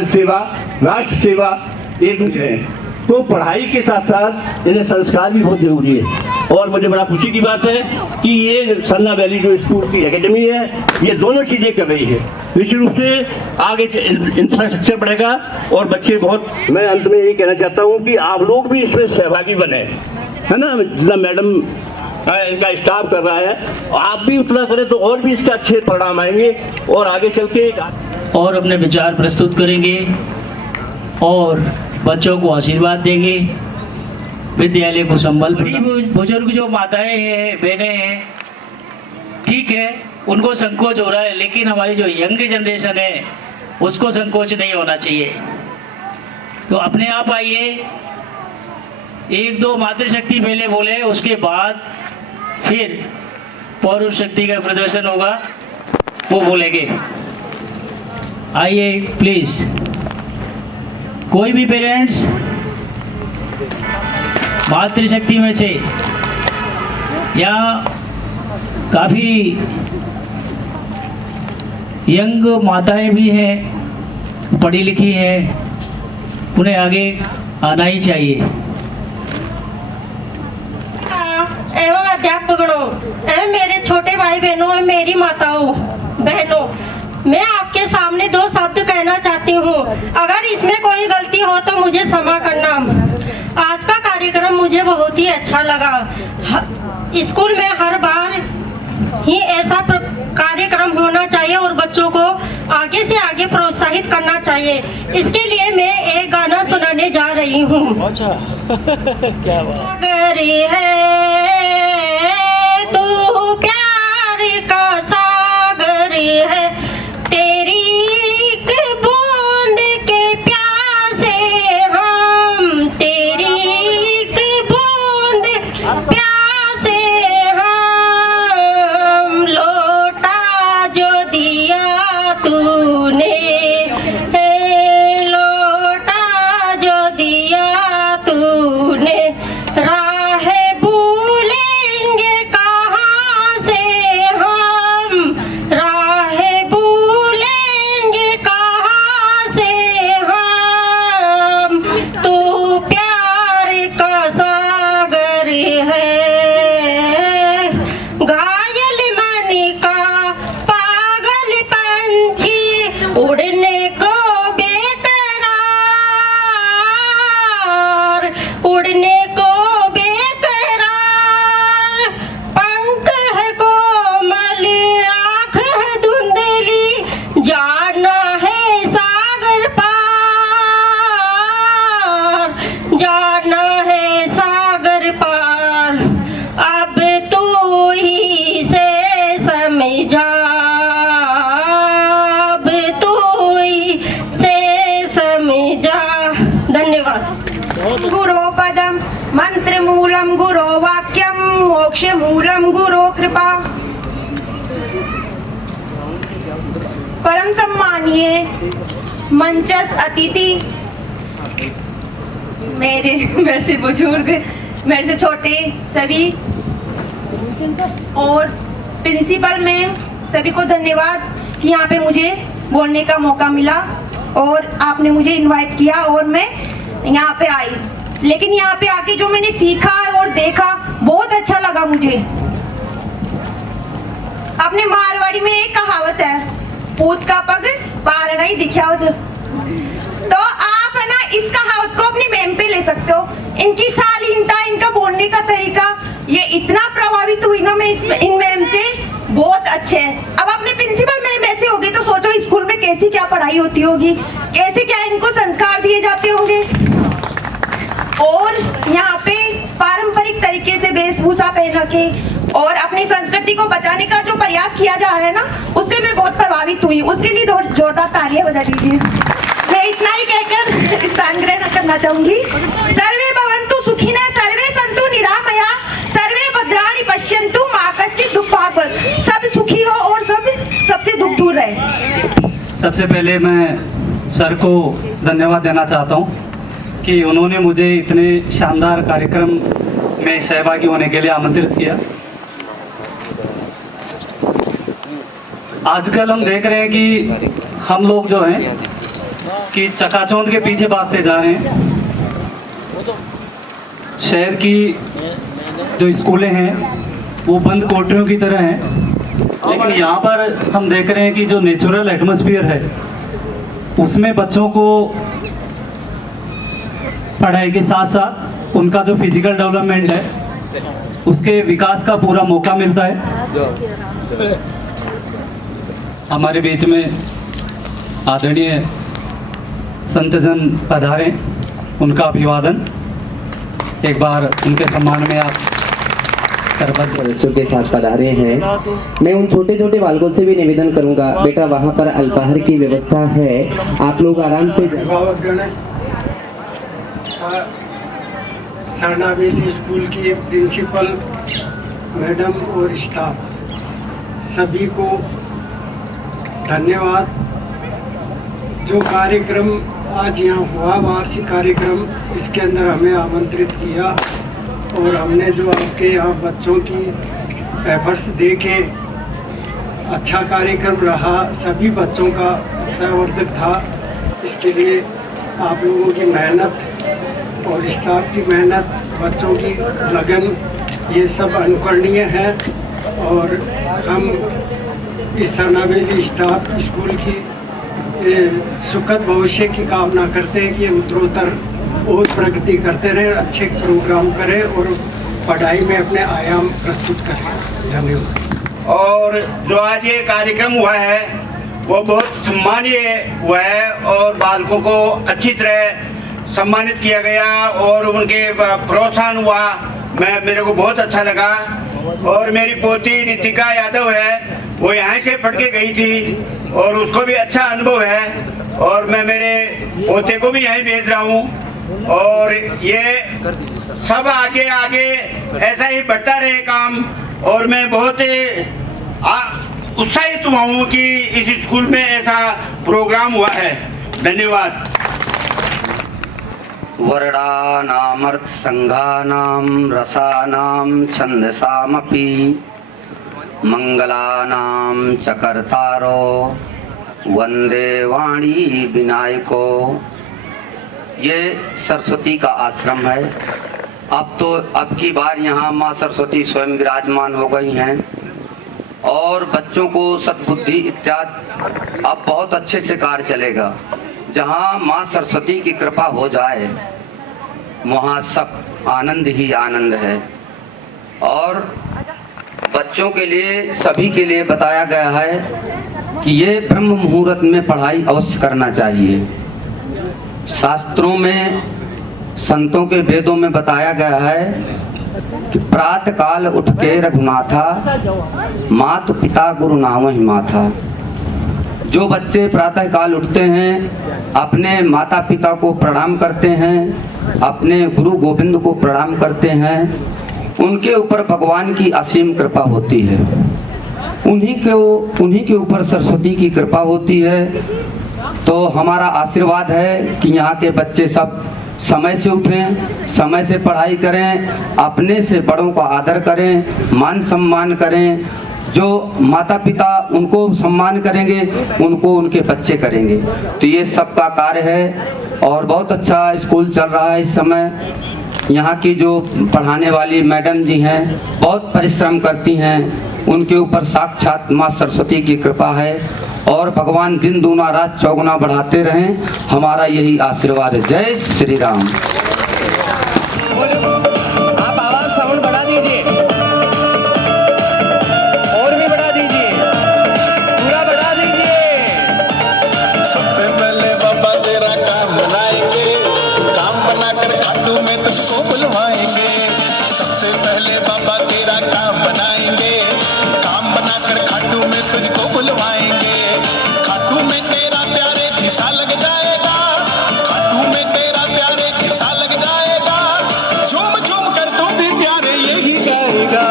सेवा, राष्ट्र सेवा एक दूसरे हैं। तो पढ़ाई के साथ साथ इन्हें संस्कार भी बहुत जरूरी है। और मुझे बड़ा खुशी की बात है कि ये सरना वैली जो स्कूल की एकेडमी है, ये दोनों चीज़ें कर रही है। निश्चित रूप से आगे इंफ्रास्ट्रक्चर बढ़ेगा और बच्चे बहुत, मैं अंत में यही कहना चाहता हूँ कि आप लोग भी इसमें सहभागी बने, है ना। जितना मैडम इनका स्टाफ कर रहा है, आप भी उतना करें तो और भी इसका अच्छे परिणाम आएंगे और आगे चल के और अपने विचार प्रस्तुत करेंगे और बच्चों को आशीर्वाद देंगे, विद्यालय को संबल। बुजुर्ग जो माताएं हैं, बहनें हैं, ठीक है उनको संकोच हो रहा है, लेकिन हमारी जो यंग जनरेशन है उसको संकोच नहीं होना चाहिए। तो अपने आप आइए, 1-2 मातृशक्ति पहले बोले, उसके बाद फिर पौरुष शक्ति का प्रदर्शन होगा, वो बोलेंगे। आइए प्लीज, कोई भी पेरेंट्स मातृशक्ति में से या काफ़ी यंग माताएं भी हैं, पढ़ी लिखी हैं, उन्हें आगे आना ही चाहिए। एवं अध्यापकों एवं मेरे छोटे भाई बहनों एवं मेरी माताओं बहनों, मैं आपके सामने 2 शब्द कहना चाहती हूँ। अगर इसमें कोई गलती हो तो मुझे क्षमा करना। आज का कार्यक्रम मुझे बहुत ही अच्छा लगा। स्कूल में हर बार ही ऐसा कार्यक्रम होना चाहिए और बच्चों को आगे से आगे प्रोत्साहित करना चाहिए। इसके लिए मैं एक गाना सुनाने जा रही हूँ। क्या बात है तू प्यार का सागर है, तेरी एक बूंद के प्यासे हम, तेरी एक बूंद प्यासे हम, लोटा जो दिया तूने, लोटा जो दिया तूने, राह भूलेंगे कहाँ से हम, राह भूलेंगे कहाँ से हम, तू प्यार का सागर है, घायल मन का पागल पंछी, उड़ने को बेकरार, उड़ने को बेकरार, पंख है कोमल, आँख है धुंधली, जाना है सागर पार, जाना है सागर पार, अब तू ही से समझा, अब तू ही से समझा। धन्यवाद। गुरुपदम मंत्रमूलं गुरो वाक्यं मोक्षमूलं गुरो कृपा। परम सम्मानीय मंचस्थ अतिथि, मेरे से बुजुर्ग, मेरे से छोटे सभी, और प्रिंसिपल मैम, सभी को धन्यवाद कि यहाँ पे मुझे बोलने का मौका मिला और आपने मुझे इनवाइट किया और मैं यहाँ पे आई। लेकिन यहाँ पे आके जो मैंने सीखा और देखा बहुत अच्छा लगा मुझे। अपने मारवाड़ी में एक कहावत है, पूत का पग पार नहीं दिखा हो। तो आप है ना इस कहावत को अपनी मैम पे ले सकते हो। इनकी शालीनता, इनका बोलने का तरीका, ये इतना प्रभावित हुई ना मैं इन मैम से, बहुत अच्छे है। अब अपने प्रिंसिपल मैम ऐसे होगी तो सोचो स्कूल में कैसी क्या पढ़ाई होती होगी, कैसे क्या इनको संस्कार दिए जाते होंगे। और यहाँ पे पारंपरिक तरीके से वेशभूषा पहना के और अपनी संस्कृति को बचाने का जो प्रयास किया जा रहा है ना, उससे मैं बहुत प्रभावित हुई। उसके लिए जोरदार तालियां बजा दीजिए। मैं इतना ही कहकर स्थान ग्रहण करना चाहूंगी। सर्वे भवन्तु सुखिनः, सर्वे सन्तु निरामया, सर्वे भद्राणि पश्यन्तु, मा कश्चित् दुःखभाग् भवेत्। सब सुखी हो और सबसे दुख दूर रहे। सबसे पहले मैं सर को धन्यवाद देना चाहता हूँ कि उन्होंने मुझे इतने शानदार कार्यक्रम में सहभागी होने के लिए आमंत्रित किया। आजकल हम देख रहे हैं कि हम लोग जो हैं कि चकाचौंध के पीछे भागते जा रहे हैं। शहर की जो स्कूलें हैं वो बंद कोठरियों की तरह हैं, लेकिन यहाँ पर हम देख रहे हैं कि जो नेचुरल एटमॉस्फेयर है उसमें बच्चों को पढ़ाई के साथ साथ उनका जो फिजिकल डेवलपमेंट है उसके विकास का पूरा मौका मिलता है। हमारे बीच में आदरणीय संतजन पधारे, उनका अभिवादन। एक बार उनके सम्मान में आप सदस्यों के साथ पधारे हैं। मैं उन छोटे छोटे बालकों से भी निवेदन करूंगा, बेटा वहां पर अल्पाहार की व्यवस्था है, आप लोग आराम से। सरनावेली स्कूल की प्रिंसिपल मैडम और स्टाफ सभी को धन्यवाद। जो कार्यक्रम आज यहाँ हुआ, वार्षिक कार्यक्रम, इसके अंदर हमें आमंत्रित किया और हमने जो आपके यहाँ बच्चों की एफर्ट्स देखे, अच्छा कार्यक्रम रहा, सभी बच्चों का उत्साहवर्धक था। इसके लिए आप लोगों की मेहनत और स्टाफ की मेहनत, बच्चों की लगन, ये सब अनुकरणीय है। और हम इस सरनावेली स्टाफ स्कूल की सुखद भविष्य की कामना करते हैं कि ये उत्तरोत्तर और प्रगति करते रहें, अच्छे प्रोग्राम करें और पढ़ाई में अपने आयाम प्रस्तुत करें। धन्यवाद। और जो आज ये कार्यक्रम हुआ है वो बहुत सम्मानीय हुआ है और बालकों को अच्छी तरह सम्मानित किया गया और उनके प्रोत्साहन हुआ। मेरे को बहुत अच्छा लगा। और मेरी पोती नितिका यादव है, वो यहाँ से पढ़ के गई थी और उसको भी अच्छा अनुभव है और मैं मेरे पोते को भी यहीं भेज रहा हूँ। और ये सब आगे आगे ऐसा ही बढ़ता रहे काम। और मैं बहुत उत्साहित हुआ हूँ कि इस स्कूल में ऐसा प्रोग्राम हुआ है। धन्यवाद। वर्णानामर्थ संघानां रसानां छंदसामपि मंगलानां चकर्तारो वंदे वाणी विनायको। ये सरस्वती का आश्रम है। अब की बार यहाँ माँ सरस्वती स्वयं विराजमान हो गई हैं और बच्चों को सद्बुद्धि इत्यादि अब बहुत अच्छे से कार्य चलेगा। जहाँ माँ सरस्वती की कृपा हो जाए वहाँ सब आनंद ही आनंद है। और बच्चों के लिए, सभी के लिए बताया गया है कि ये ब्रह्म मुहूर्त में पढ़ाई अवश्य करना चाहिए। शास्त्रों में, संतों के वेदों में बताया गया है कि प्रातः काल उठ के रघुनाथा, मातु पिता गुरु नाम ही माथा। जो बच्चे प्रातः काल उठते हैं, अपने माता पिता को प्रणाम करते हैं, अपने गुरु गोविंद को प्रणाम करते हैं, उनके ऊपर भगवान की असीम कृपा होती है। उन्हीं के ऊपर सरस्वती की कृपा होती है। तो हमारा आशीर्वाद है कि यहाँ के बच्चे सब समय से उठें, समय से पढ़ाई करें, अपने से बड़ों का आदर करें, मान सम्मान करें। जो माता पिता उनको सम्मान करेंगे, उनको उनके बच्चे करेंगे। तो ये सबका कार्य है और बहुत अच्छा स्कूल चल रहा है इस समय। यहाँ की जो पढ़ाने वाली मैडम जी हैं बहुत परिश्रम करती हैं, उनके ऊपर साक्षात माँ सरस्वती की कृपा है और भगवान दिन दूना रात चौगुना बढ़ाते रहें, हमारा यही आशीर्वाद है। जय श्री राम। आप आवाज साउंड बढ़ा दीजिए और भी बढ़ा दीजिए, पूरा बढ़ा दीजिए। सबसे पहले बाबा तेरा काम बनाएंगे, काम बनाकर खाटू में तुझको बुलवाएंगे। सबसे पहले बाबा तेरा काम बनाएंगे, काम बनाकर खाटू में तुझको बुलवाएंगे। खाटू में तेरा प्यारे घिसा लग जाएगा, खाटू में तेरा प्यारे घिसा लग जाएगा। झूम झूम कर तू भी प्यारे यही गाएगा।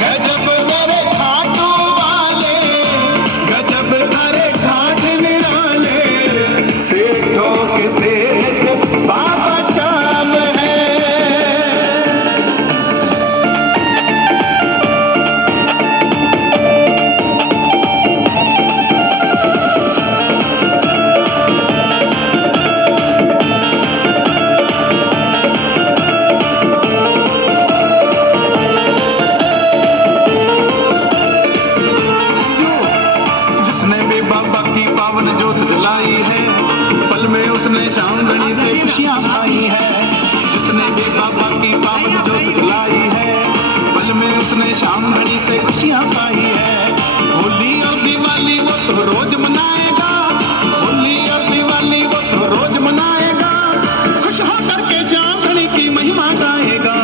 गजब मेरे खाटू वाले, गजब मेरे ठाठ निराले, सेठों के सेठ बाबा श्याम है। जिसने भी बाबा की पावन जोत जलाई है, पल में उसने श्याम गणी से खुशियां पाई है। जिसने भी बाबा की पावन जोत जलाई है, पल में उसने श्याम गणी से खुशियां पाई है। होली और दिवाली वो तो रोज मनाएगा, होली और दिवाली वो तो रोज मनाएगा। खुश होकर के श्याम गणी की महिमा गाएगा।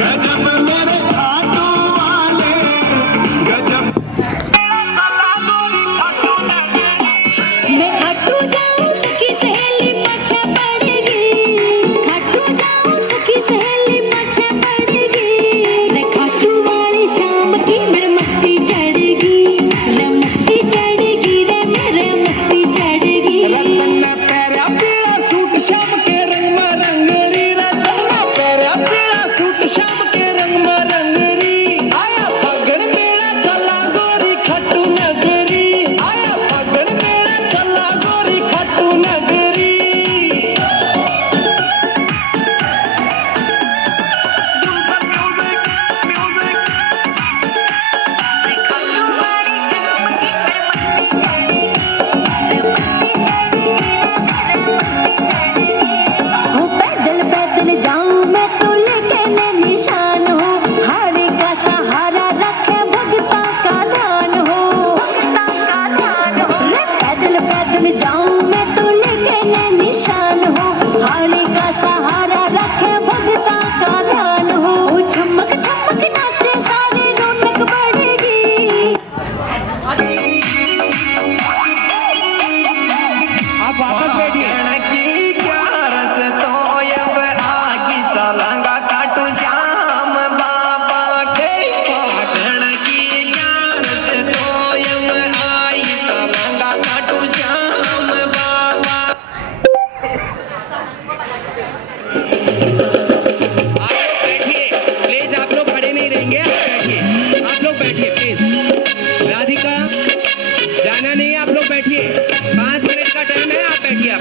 गजब मेरे खाटू वाले, गजब मैं खाटू जाऊं सखी सहेली पीछे पड़ेगी, खाटू जाऊं सखी सहेली पीछे पड़ेगी। मैं खाटू वाली शाम की मेरे मस्ती चढ़ेगी, रे मस्ती चढ़ेगी, रे मेरे मस्ती चढ़ेगी। रतन में पैरा पीला सूट शाम के रंग में रंगरी, रतन में पैरा पीला सूट शाम के रंग में रंगरी। आया फागण मेला चला गोरी खाटू नगरी, आया फागण मेला चला गोरी खाटू नगरी। हो पैदल पैदल जाऊं मैं तो लेके मैं निशान हूँ, हारे का सहारा रखे भगता का ध्यान हो, भगता का ध्यान हो। रे पैदल पैदल जाऊं मैं तो लेके मैं निशान हूँ, हारे का सहारा रखे भगता का ध्यान हो। छमक छमक नाचे सारे रौनक बढ़ेगी। आप वापस बैठिए। प्लीज आप लोग खड़े नहीं रहेंगे, आप लोग बैठिए प्लीज। राधिका जाना नहीं है, आप लोग बैठिए, 5 मिनट का टाइम है, आप बैठिए।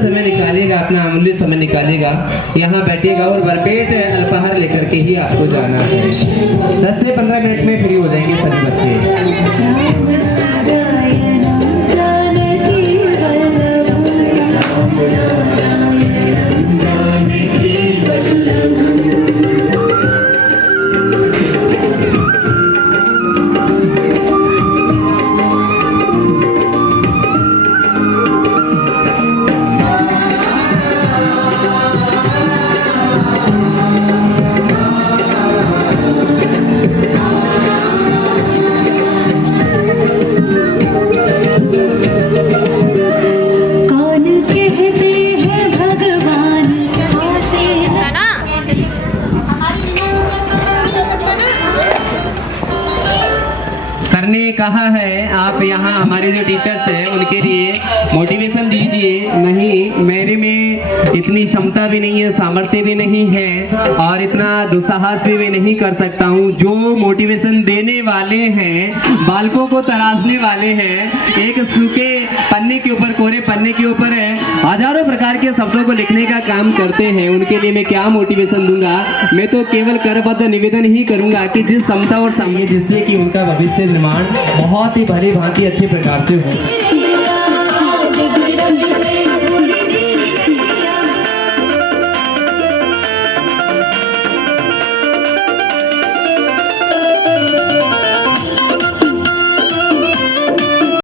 समय निकालिएगा, अपना अमूल्य समय निकालिएगा, यहाँ बैठिएगा और भरपेट अल्पाहार लेकर के ही आपको जाना है। 10 से 15 मिनट में फ्री हो जाएंगे सभी बच्चे। सर ने कहा है आप यहाँ हमारे जो टीचर्स हैं उनके लिए मोटिवेशन दीजिए। नहीं, मेरे में इतनी क्षमता भी नहीं है, सामर्थ्य भी नहीं है और इतना दुस्साहस भी मैं नहीं कर सकता हूँ। जो मोटिवेशन देने वाले हैं, बालकों को तराशने वाले हैं, एक सूखे पन्ने के ऊपर, कोरे पन्ने के ऊपर हजारों प्रकार के शब्दों को लिखने का काम करते हैं, उनके लिए मैं क्या मोटिवेशन दूंगा। मैं तो केवल करबद्ध निवेदन ही करूंगा कि जिस क्षमता और जिससे कि उनका भविष्य निर्माण बहुत ही भली भांति अच्छे प्रकार से हो।